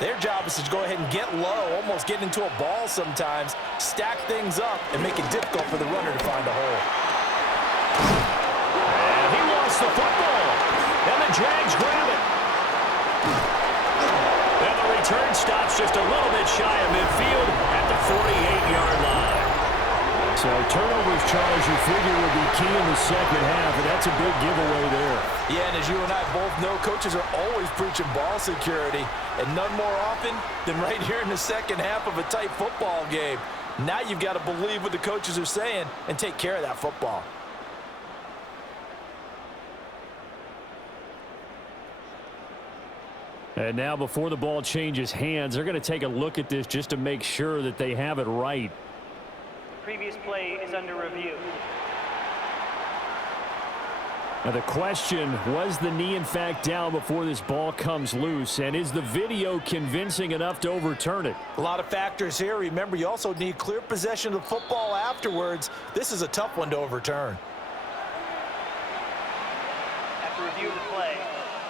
their job is to go ahead and get low, almost get into a ball sometimes, stack things up, and make it difficult for the runner to find a hole. And he lost the football, and the Jags grab it. And the return stops just a little bit shy of midfield at the 48-yard line. So turnovers, Charles, you figure would be key in the second half, and that's a big giveaway there. Yeah, and as you and I both know, coaches are always preaching ball security, and none more often than right here in the second half of a tight football game. Now you've got to believe what the coaches are saying and take care of that football. And now before the ball changes hands, they're going to take a look at this just to make sure that they have it right. The previous play is under review. Now the question, was the knee in fact down before this ball comes loose? And is the video convincing enough to overturn it? A lot of factors here. Remember, you also need clear possession of the football afterwards. This is a tough one to overturn. After review of the play,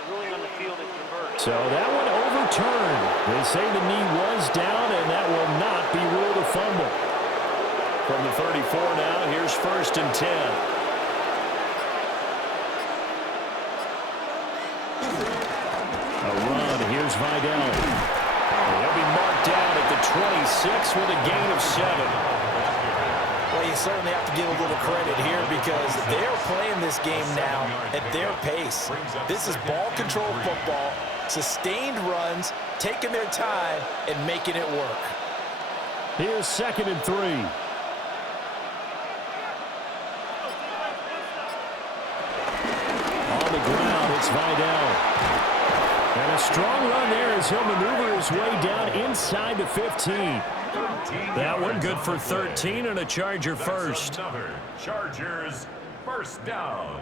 the ruling on the field is reversed. So that one overturned. They say the knee was down, and that will not be ruled a fumble. From the 34 now, here's 1st and 10. A run. Here's Vidal. He'll be marked down at the 26 with a gain of 7. Well, you certainly have to give a little credit here because they're playing this game now at their pace. This is ball control football, sustained runs, taking their time, and making it work. Here's 2nd and 3. On the ground, it's Vidal. And a strong run there as he'll maneuver his way down inside the 15. That one good for 13 and a Charger first. Chargers first down.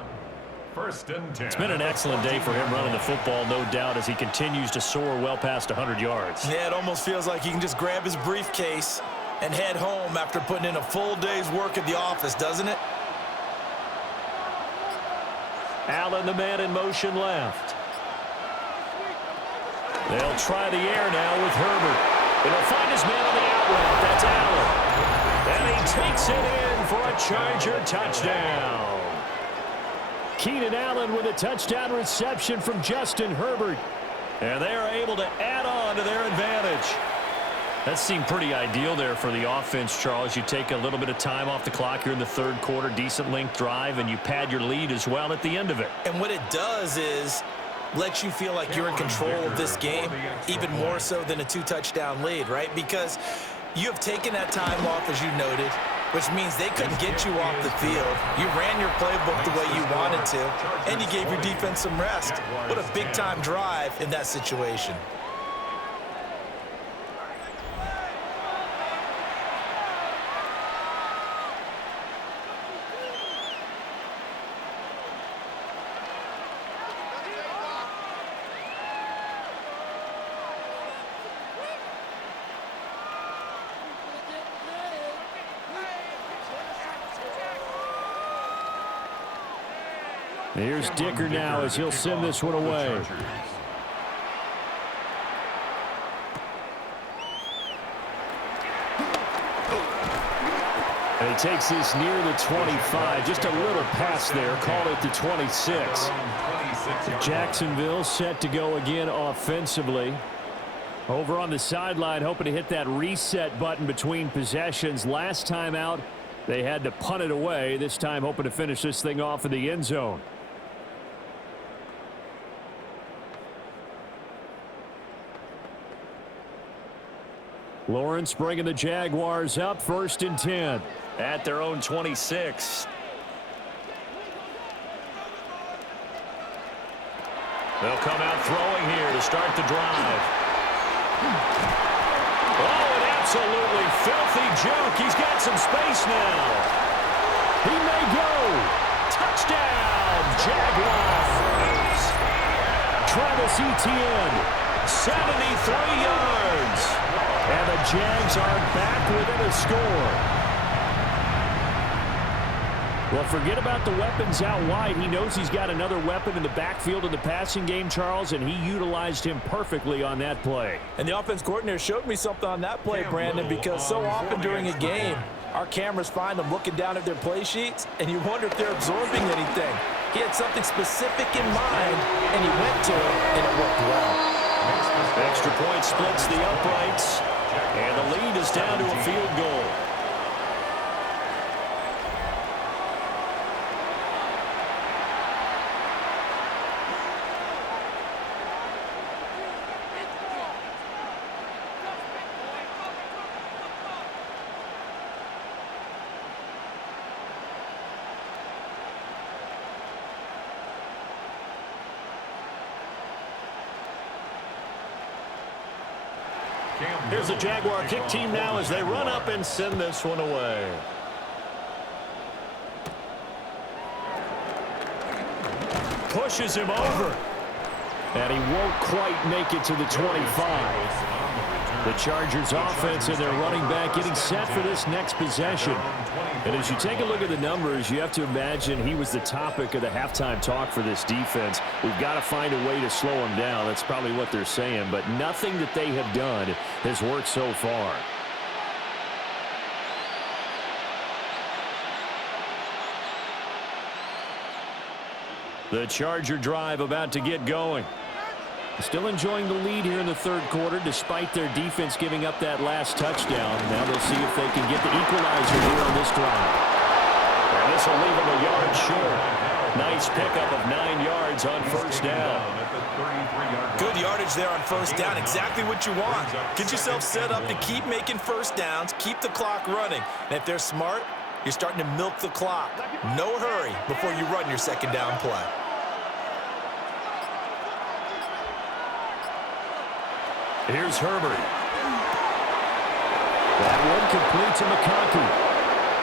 1st and 10. It's been an excellent day for him running the football, no doubt, as he continues to soar well past 100 yards. Yeah, it almost feels like he can just grab his briefcase and head home after putting in a full day's work at the office, doesn't it? Allen, the man in motion left. They'll try the air now with Herbert. And he'll find his man on the out route. That's Allen. And he takes it in for a Charger touchdown. Keenan Allen with a touchdown reception from Justin Herbert. And they are able to add on to their advantage. That seemed pretty ideal there for the offense, Charles. You take a little bit of time off the clock here in the 3rd quarter, decent length drive, and you pad your lead as well at the end of it. And what it does is let you feel like you're in control of this game, even more so than a 2-touchdown lead, right? Because you have taken that time off, as you noted, which means they couldn't get you off the field. You ran your playbook the way you wanted to, and you gave your defense some rest. What a big-time drive in that situation. Here's Dicker now as he'll send this one away. And he takes this near the 25. Just a little pass there. Call it the 26. Jacksonville set to go again offensively. Over on the sideline, hoping to hit that reset button between possessions. Last time out, they had to punt it away. This time hoping to finish this thing off in the end zone. Lawrence bringing the Jaguars up, 1st and 10 at their own 26. They'll come out throwing here to start the drive. Oh, an absolutely filthy juke. He's got some space now. He may go. Touchdown, Jaguars. Travis Etienne, 73 yards. And the Jags are back within a score. Well, forget about the weapons out wide. He knows he's got another weapon in the backfield in the passing game, Charles, and he utilized him perfectly on that play. And the offense coordinator showed me something on that play, Brandon, because so often during a game, our cameras find them looking down at their play sheets, and you wonder if they're absorbing anything. He had something specific in mind, and he went to it, and it worked well. Extra point splits the uprights, and the lead is down to a field goal. Here's the Jaguar kick team now as they run up and send this one away. Pushes him over. And he won't quite make it to the 25. The Chargers offense and their running back getting set for this next possession. And as you take a look at the numbers, you have to imagine he was the topic of the halftime talk for this defense. We've got to find a way to slow him down. That's probably what they're saying. But nothing that they have done has worked so far. The Charger drive about to get going. Still enjoying the lead here in the third quarter despite their defense giving up that last touchdown. Now they'll see if they can get the equalizer here on this drive. And this will leave them a yard short. Nice pickup of 9 yards on first down. Good yardage there on first down. Exactly what you want. Get yourself set up to keep making first downs, keep the clock running. And if they're smart, you're starting to milk the clock. No hurry before you run your second down play. Here's Herbert. That one complete to McConkey.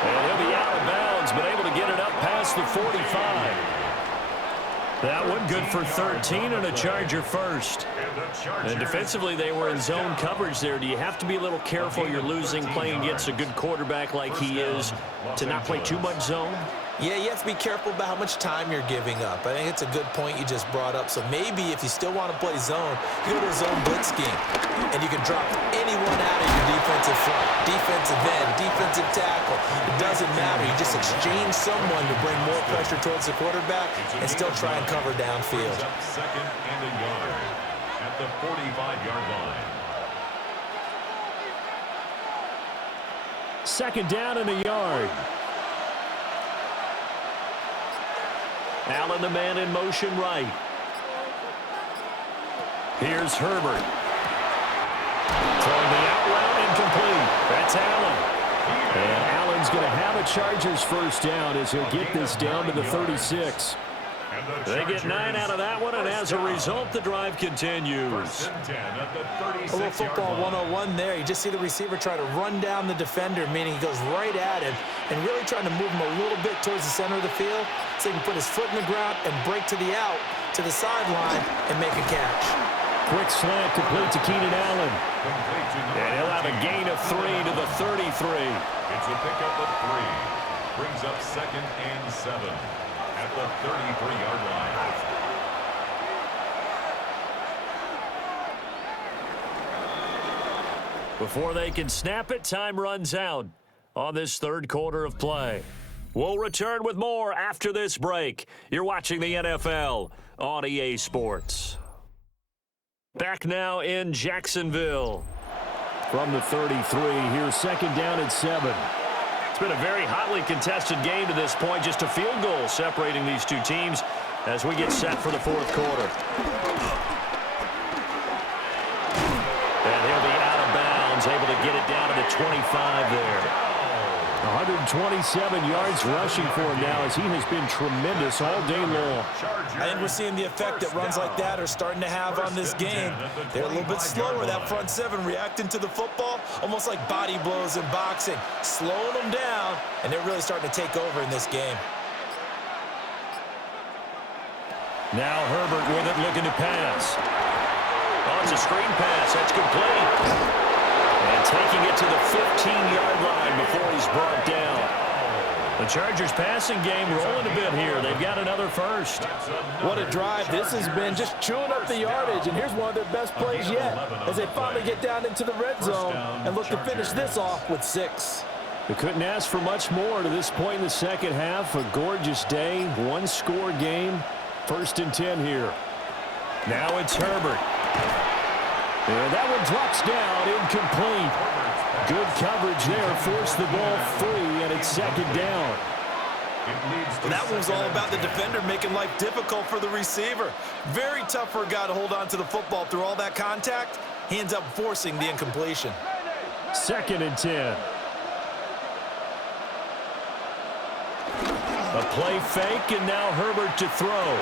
And he'll be out of bounds, but able to get it up past the 45. That one good for 13 and a Charger first. And defensively, they were in zone coverage there. Do you have to be a little careful you're losing playing against a good quarterback like he is to not play too much zone? Yeah, you have to be careful about how much time you're giving up. I think it's a good point you just brought up. So maybe if you still want to play zone, you go to a zone blitz scheme. And you can drop anyone out of your defensive front, defensive end, defensive tackle. It doesn't matter. You just exchange someone to bring more pressure towards the quarterback and still try and cover downfield. Second and a yard at the 45-yard line. Second down and a yard. Allen, the man in motion right. Here's Herbert. Throwing the out route incomplete. That's Allen. And Allen's going to have a Chargers first down as he'll get this down to the 36. They get 9 out of that one, and as a result, the drive continues. A little football 101 there. You just see the receiver try to run down the defender, meaning he goes right at him, and really trying to move him a little bit towards the center of the field so he can put his foot in the ground and break to the out, to the sideline, and make a catch. Quick slant complete to Keenan Allen. And he'll have a gain of 3 to the 33. It's a pickup of 3. Brings up second and 7 at the 33-yard line. Before they can snap it, time runs out on this third quarter of play. We'll return with more after this break. You're watching the NFL on EA Sports. Back now in Jacksonville. From the 33, here's second down and 7. It's been a very hotly contested game to this point. Just a field goal separating these two teams as we get set for the fourth quarter. And he'll be out of bounds, able to get it down to the 25 there. 127 yards rushing for him now as he has been tremendous all day long. I think we're seeing the effect that runs like that are starting to have on this game. They're a little bit slower, that front seven, reacting to the football, almost like body blows in boxing, slowing them down, and they're really starting to take over in this game. Now Herbert with it, looking to pass. Oh, it's a screen pass. That's complete. And taking it to the 15-yard line before he's brought down. The Chargers passing game rolling a bit here. They've got another first. What a drive this has been, just chewing up the yardage. And here's one of their best plays yet as they finally get down into the red zone and look to finish this off with 6. They couldn't ask for much more to this point in the second half. A gorgeous day, one-score game. First and 10 here. Now it's Herbert. And that one drops down, incomplete. Good coverage there, forced the ball free, and it's second down. That one was all about the defender making life difficult for the receiver. Very tough for a guy to hold on to the football through all that contact. He ends up forcing the incompletion. Second and 10. A play fake, and now Herbert to throw.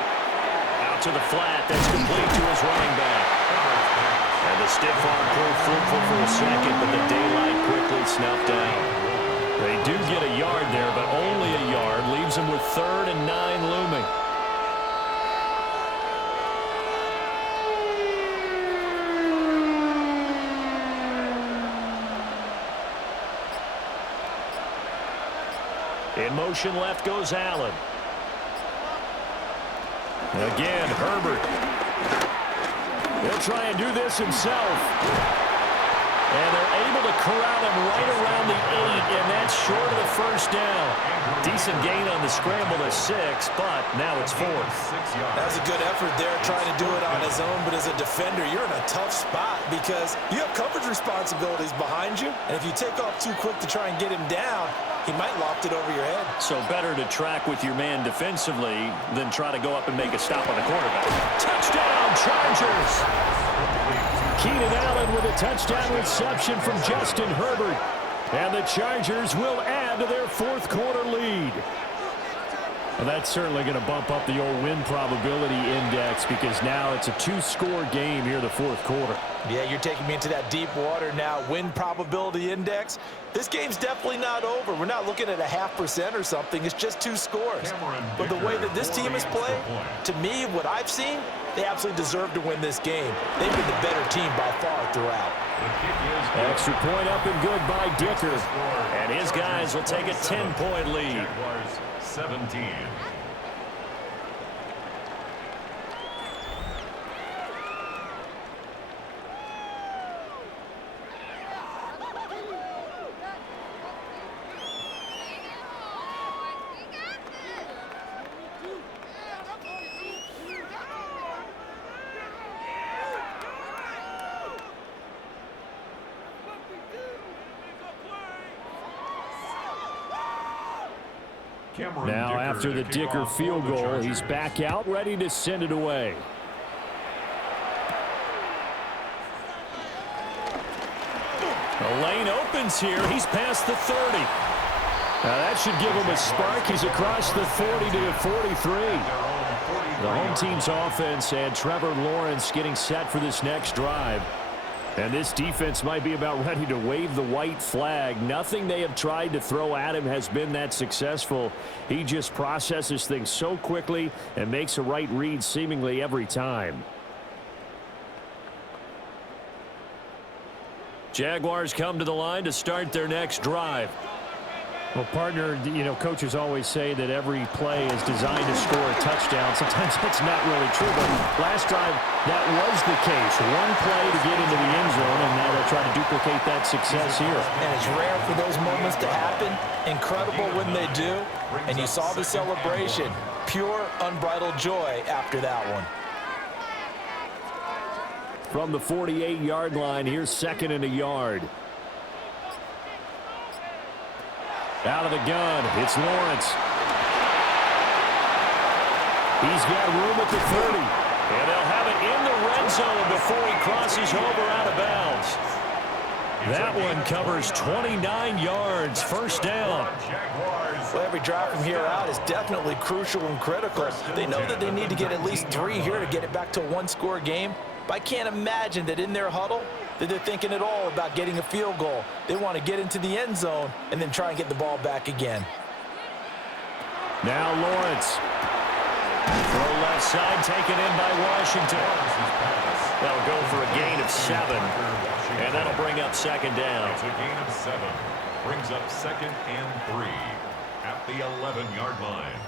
Out to the flat, that's complete to his running back. And And the stiff arm proved fruitful for a second, but the daylight quickly snuffed out. They do get a yard there, but only a yard. Leaves them with 3rd and 9 looming. In motion left goes Allen. Again, Herbert. He'll try and do this himself. And they're able to corral him right around the 8, and that's short of the first down. Decent gain on the scramble to 6, but now it's 4th. That was a good effort there trying to do it on his own, but as a defender, you're in a tough spot because you have coverage responsibilities behind you, and if you take off too quick to try and get him down, he might loft it over your head. So better to track with your man defensively than try to go up and make a stop on the quarterback. Touchdown, Chargers! Keenan Allen with a touchdown reception from Justin Herbert. And the Chargers will add to their 4th quarter lead. Well, that's certainly going to bump up the old win probability index because now it's a 2-score game here in the 4th quarter. Yeah, you're taking me into that deep water now. Win probability index. This game's definitely not over. We're not looking at a 0.5% or something. It's just 2 scores. But the way that this team has played, to me, what I've seen, they absolutely deserve to win this game. They've been the better team by far throughout. Extra point up and good by Dicker. And his guys will take a 10-point lead. Jaguars 17. Now after the Dicker field goal, he's back out, ready to send it away. The lane opens here. He's past the 30. Now that should give him a spark. He's across the 40 to the 43. The home team's offense and Trevor Lawrence getting set for this next drive. And this defense might be about ready to wave the white flag. Nothing they have tried to throw at him has been that successful. He just processes things so quickly and makes a right read seemingly every time. Jaguars come to the line to start their next drive. Well, partner, you know, coaches always say that every play is designed to score a touchdown. Sometimes that's not really true, but last drive, that was the case. One play to get into the end zone, and now they'll try to duplicate that success here. And it's rare for those moments to happen. Incredible when they do. And you saw the celebration. Pure, unbridled joy after that one. From the 48-yard line, here's 2nd and a yard. Out of the gun, it's Lawrence. He's got room at the 30. And they'll have it in the red zone before he crosses over out of bounds. That one covers 29 yards, 1st down. Well, every drive from here out is definitely crucial and critical. They know that they need to get at least 3 here to get it back to a 1-score game. But I can't imagine that in their huddle that they're thinking at all about getting a field goal. They want to get into the end zone and then try and get the ball back again. Now Lawrence. Throw left side taken in by Washington. That'll go for a gain of 7. And that'll bring up 2nd down. It's a gain of 7. Brings up 2nd and 3 at the 11-yard line.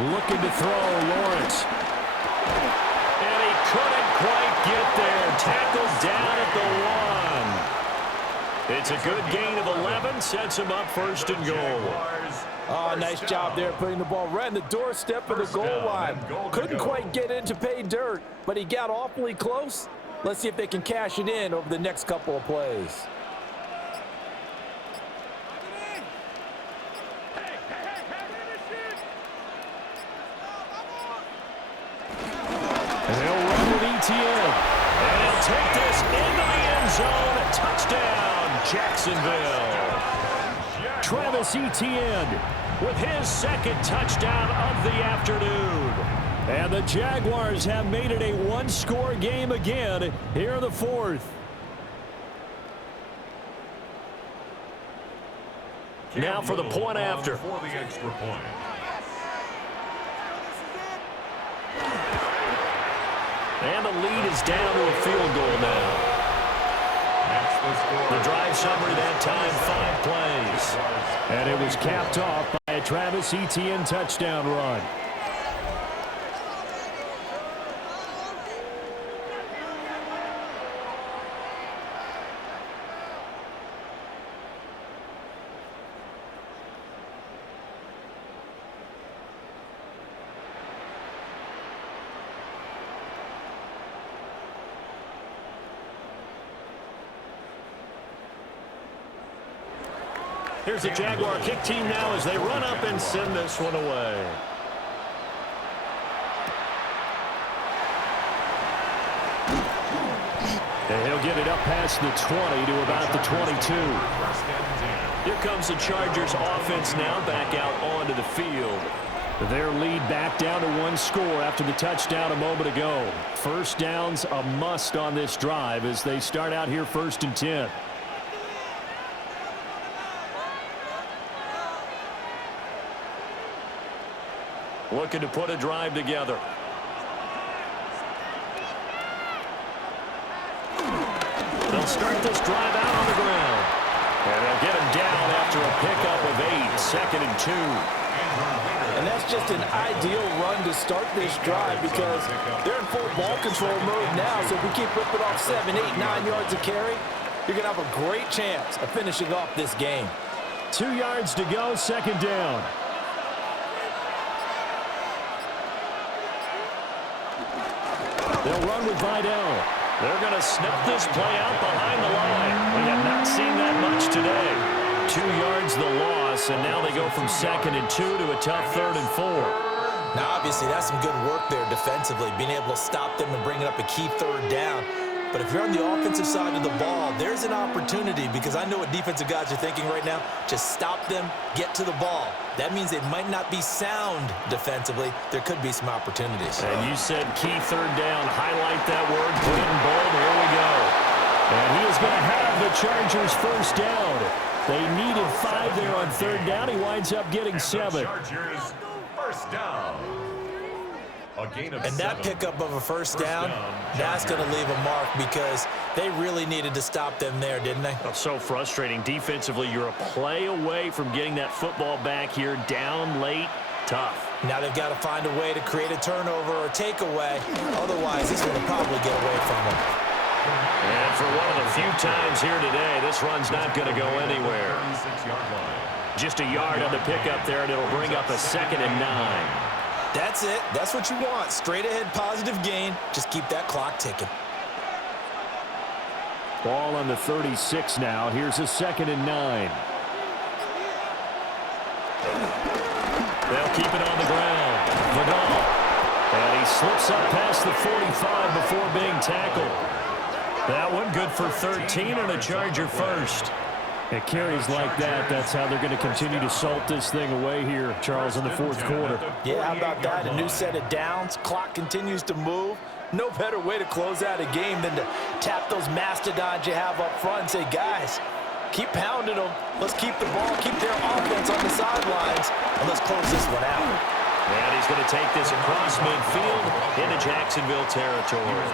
Looking to throw, Lawrence. And he couldn't quite get there. Tackled down at the 1. It's a good gain of 11. Sets him up 1st and goal. Oh, nice job there putting the ball right in the doorstep of the goal line. Couldn't quite get in to pay dirt, but he got awfully close. Let's see if they can cash it in over the next couple of plays. And they'll run with ETN. And he'll take this Jacksonville. Travis Etienne with his second touchdown of the afternoon. And the Jaguars have made it a one-score game again here in the fourth. Now for the point after. For the extra point. And the lead is down to a field goal now. The drive summary that time, 5 plays. And it was capped off by a Travis Etienne touchdown run. Here's the Jaguar kick team now as they run up and send this one away. And he'll get it up past the 20 to about the 22. Here comes the Chargers offense now back out onto the field. Their lead back down to 1 score after the touchdown a moment ago. First down's a must on this drive as they start out here 1st and 10. Looking to put a drive together. They'll start this drive out on the ground. And they'll get him down after a pickup of 8, 2nd and 2. And that's just an ideal run to start this drive because they're in full ball control mode now. So if we keep ripping off 7, 8, 9 yards of carry, you're going to have a great chance of finishing off this game. 2 yards to go, 2nd down. They'll run with Vidal. They're going to snuff this play out behind the line. We have not seen that much today. 2 yards the loss, and now they go from 2nd and 2 to a tough 3rd and 4. Now, obviously, that's some good work there defensively, being able to stop them and bring it up a key 3rd down. But if you're on the offensive side of the ball, there's an opportunity because I know what defensive guys are thinking right now. Just stop them, get to the ball. That means they might not be sound defensively. There could be some opportunities. And you said key 3rd down. Highlight that word. Put it in bold. Here we go. And he is going to have the Chargers 1st down. They needed 5 there on 3rd down. He winds up getting 7. Chargers 1st down. And that pickup of a 1st down, that's going to leave a mark because they really needed to stop them there, didn't they? Oh, so frustrating. Defensively, you're a play away from getting that football back here down late. Tough. Now they've got to find a way to create a turnover or takeaway. Otherwise, this one will probably get away from them. And for one of the few times here today, this run's not going to go anywhere. Just a yard on the pickup there, and it'll bring up a 2nd and 9. That's it. That's what you want. Straight ahead positive gain. Just keep that clock ticking. Ball on the 36 now. Here's a 2nd and 9. They'll keep it on the ground. Vidal. And he slips up past the 45 before being tackled. That one good for 13 and a Charger 1st. It carries like that. That's how they're going to continue to salt this thing away here, Charles, in the 4th quarter. Yeah, how about that? A new set of downs. Clock continues to move. No better way to close out a game than to tap those mastodons you have up front and say, guys, keep pounding them. Let's keep the ball, keep their offense on the sidelines, and let's close this one out. And he's going to take this across midfield into Jacksonville territory.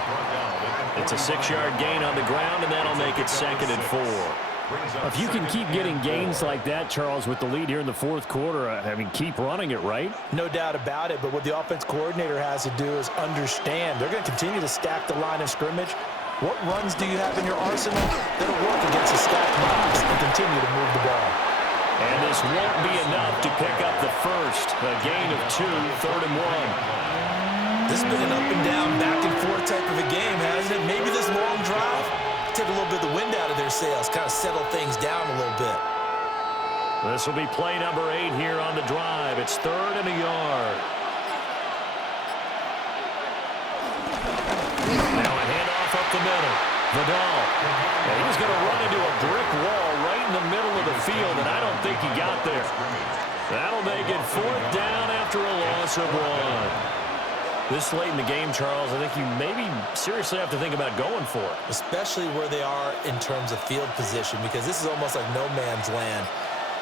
It's a 6-yard gain on the ground, and that'll make it 2nd and 4. If you can keep getting gains like that, Charles, with the lead here in the 4th quarter, I mean, keep running it, right? No doubt about it, but what the offense coordinator has to do is understand. They're going to continue to stack the line of scrimmage. What runs do you have in your arsenal that'll work against a stacked box and continue to move the ball? And this won't be enough to pick up the 1st. A gain of 2, 3rd and 1. This has been an up and down, back and forth type of a game, hasn't it? Maybe this long drive take a little bit of the wind out of their sails, kind of settle things down a little bit. This will be play number 8 here on the drive. It's 3rd and a yard. Now a handoff up the middle. Vidal. And he's going to run into a brick wall field, and I don't think he got there. That'll make it 4th down after a loss of 1. This late in the game, Charles, I think you maybe seriously have to think about going for it. Especially where they are in terms of field position, because this is almost like no man's land.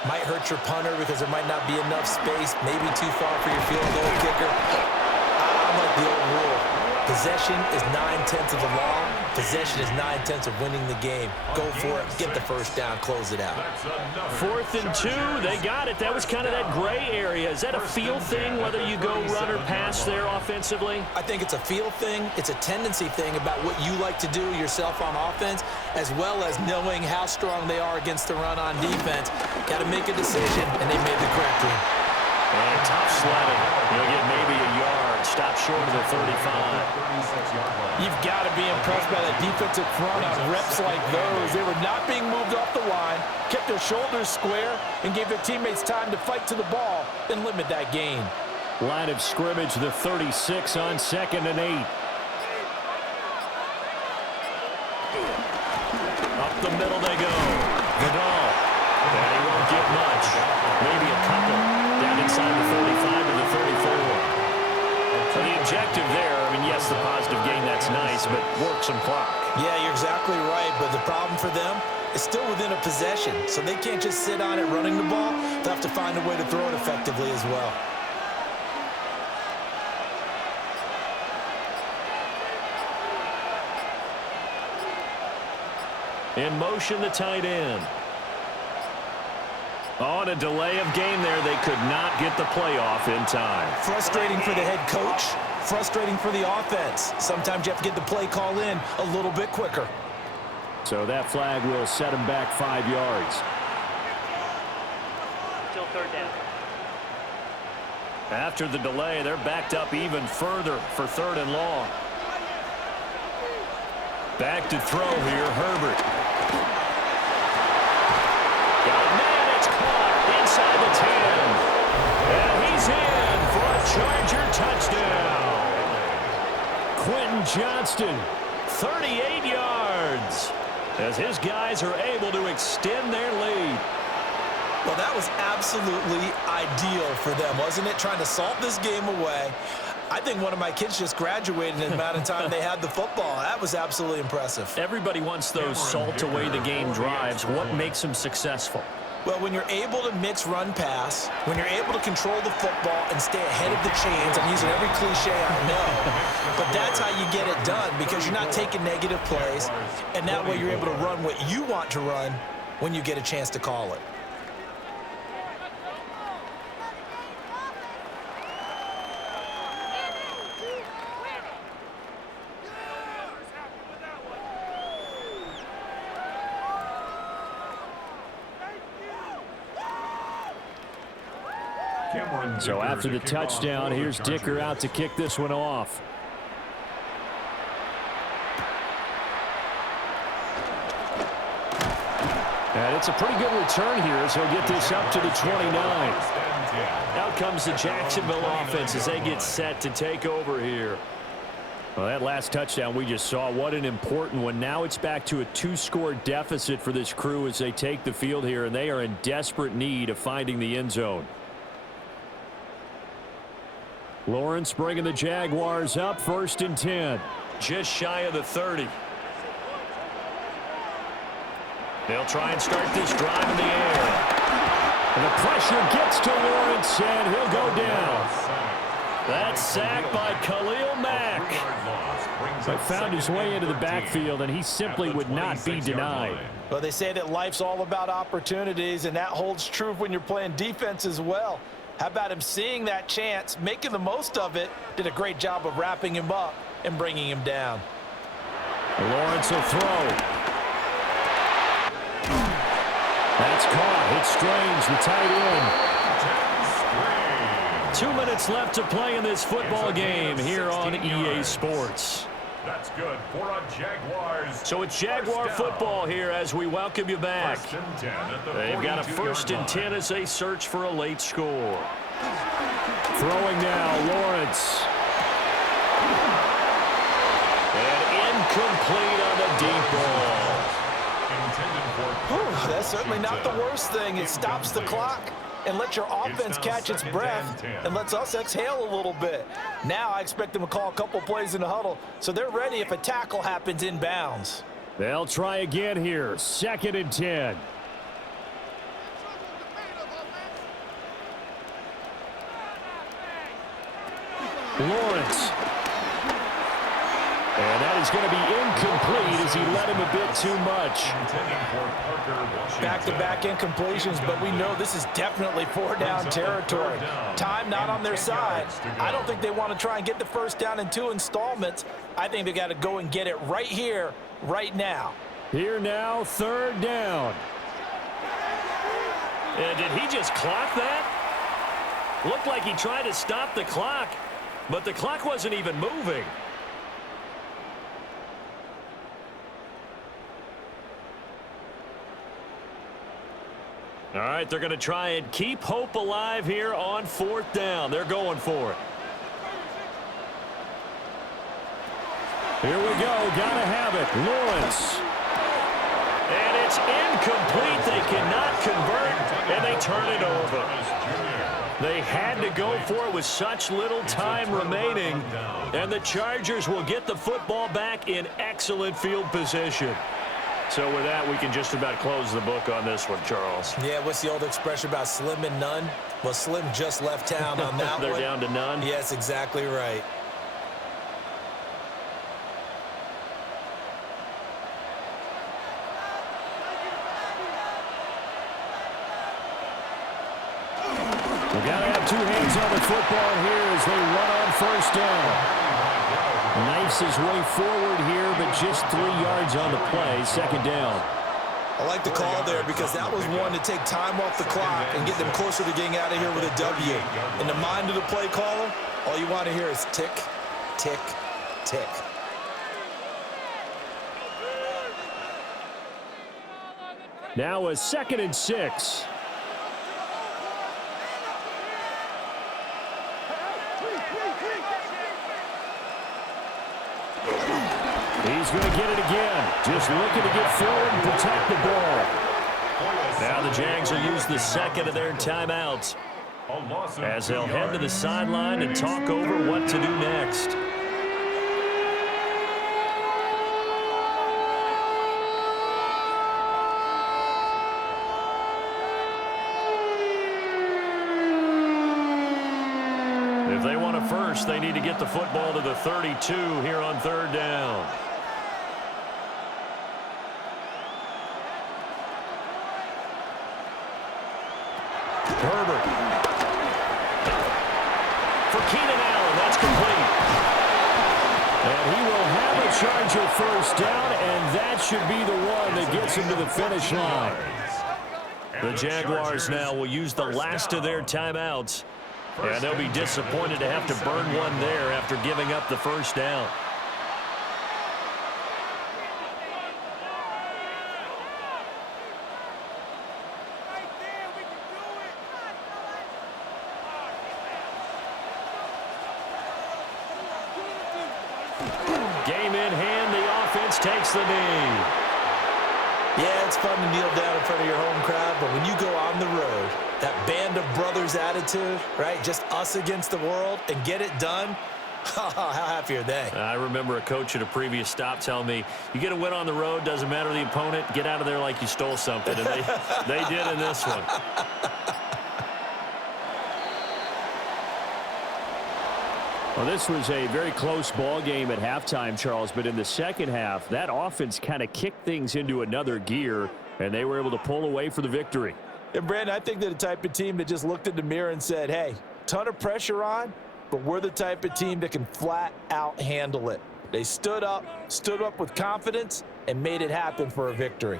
Might hurt your punter because there might not be enough space, maybe too far for your field goal kicker. I like the old rule. Possession is 9/10 of the law. Possession is 9/10 of winning the game. Go for it, get the first down, close it out. 4th and 2, they got it. That was kind of that gray area. Is that a feel thing, whether you go run or pass there offensively? I think it's a feel thing. It's a tendency thing about what you like to do yourself on offense, as well as knowing how strong they are against the run on defense. Got to make a decision, and they made the correct one. And tough sledding. He'll get maybe a yard. Stop short of the 35. You've got to be impressed by that defensive front on reps like those. They were not being moved off the line, kept their shoulders square, and gave their teammates time to fight to the ball and limit that gain. Line of scrimmage, the 36 on 2nd and 8. Up the middle they go. Vidal. And he won't get much. Maybe a couple. Down inside the 35 to the 34. So the objective there, I mean, yes, the positive gain, that's nice, but work some clock. Yeah, you're exactly right, but the problem for them is still within a possession, so they can't just sit on it running the ball. They'll have to find a way to throw it effectively as well. In motion, the tight end. On a delay of game there, they could not get the playoff in time. Frustrating for the head coach, frustrating for the offense. Sometimes you have to get the play call in a little bit quicker. So that flag will set him back 5 yards. Still 3rd down. After the delay, they're backed up even further for 3rd and long. Back to throw here, Herbert. Got a man, it's caught inside the 10. And he's in for a Charger touchdown. Quentin Johnston, 38 yards, as his guys are able to extend their lead. Well, that was absolutely ideal for them, wasn't it? Trying to salt this game away. I think one of my kids just graduated in the amount of time they had the football. That was absolutely impressive. Everybody wants those salt-away-the-game drives. What makes them successful? Well, when you're able to mix run-pass, when you're able to control the football and stay ahead of the chains, I'm using every cliche I know, but that's how you get it done because you're not taking negative plays, and that way you're able to run what you want to run when you get a chance to call it. So after the touchdown, here's Dicker out to kick this one off. And it's a pretty good return here as he'll get this up to the 29. Out comes the Jacksonville offense as they get set to take over here. Well, that last touchdown we just saw, what an important one. Now it's back to a 2-score deficit for this crew as they take the field here, and they are in desperate need of finding the end zone. Lawrence bringing the Jaguars up, 1st and 10. Just shy of the 30. They'll try and start this drive in the air. And the pressure gets to Lawrence, and he'll go down. That's sacked by Khalil Mack. But found his way into the backfield, and he simply would not be denied. Well, they say that life's all about opportunities, and that holds true when you're playing defense as well. How about him seeing that chance, making the most of it, did a great job of wrapping him up and bringing him down. Lawrence will throw. That's caught. It's Strange, the tight end. 2 minutes left to play in this football game here on EA Sports. That's good for a Jaguars. So it's Jaguar football here as we welcome you back. They've got a 1st and 10 as they search for a late score. Throwing now, Lawrence. And incomplete on the deep ball. That certainly not the worst thing. It stops the clock and lets your offense catch its breath and lets us exhale a little bit. Now I expect them to call a couple plays in the huddle so they're ready if a tackle happens inbounds. They'll try again here. 2nd and 10. Lawrence. And that is going to be incomplete as he led him a bit too much. Back-to-back incompletions, but we know this is definitely 4-down territory. Time not on their side. I don't think they want to try and get the first down in 2 installments. I think they got to go and get it right here, right now. Here now, 3rd down. And did he just clock that? Looked like he tried to stop the clock, but the clock wasn't even moving. All right, they're going to try and keep hope alive here on 4th down. They're going for it. Here we go. Got to have it. Lawrence. And it's incomplete. They cannot convert, and they turn it over. They had to go for it with such little time remaining, and the Chargers will get the football back in excellent field position. So with that, we can just about close the book on this one, Charles. Yeah, what's the old expression about slim and none? Well, Slim just left town on that They're one. down to none? Yes, exactly right. We got to have 2 hands on the football here as they run on 1st down. Knifes his way forward here, but just 3 yards on the play. 2nd down. I like the call there because that was one to take time off the clock and get them closer to getting out of here with a W. In the mind of the play caller, all you want to hear is tick, tick, tick. Now a 2nd and 6. He's going to get it again. Just looking to get forward and protect the ball. Now the Jags will use the 2nd of their timeouts as they'll head to the sideline and talk over what to do next. If they want a first, they need to get the football to the 32 here on 3rd down. Herbert. For Keenan Allen, that's complete. And he will have a Charger first down, and that should be the one that gets him to the finish line. The Jaguars now will use the last of their timeouts, and they'll be disappointed to have to burn one there after giving up the first down. Game in hand, the offense takes the knee. Yeah, it's fun to kneel down in front of your home crowd, but when you go on the road, that band of brothers attitude, right? Just us against the world and get it done. How happy are they? I remember a coach at a previous stop telling me, you get a win on the road, doesn't matter the opponent, get out of there like you stole something. And they did in this one. Well, this was a very close ball game at halftime, Charles, but in the second half, that offense kind of kicked things into another gear, and they were able to pull away for the victory. And, Brandon, I think they're the type of team that just looked in the mirror and said, hey, ton of pressure on, but we're the type of team that can flat out handle it. They stood up with confidence, and made it happen for a victory.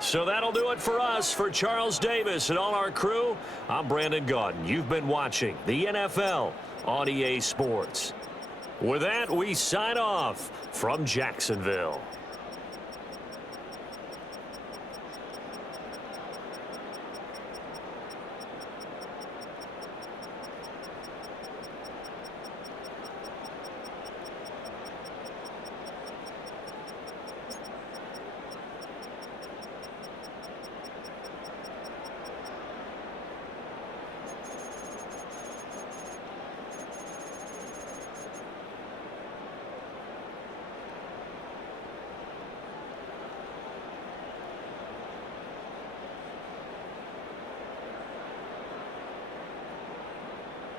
So that'll do it for us. For Charles Davis and all our crew, I'm Brandon Gaudin. You've been watching the NFL on EA Sports. With that, we sign off from Jacksonville.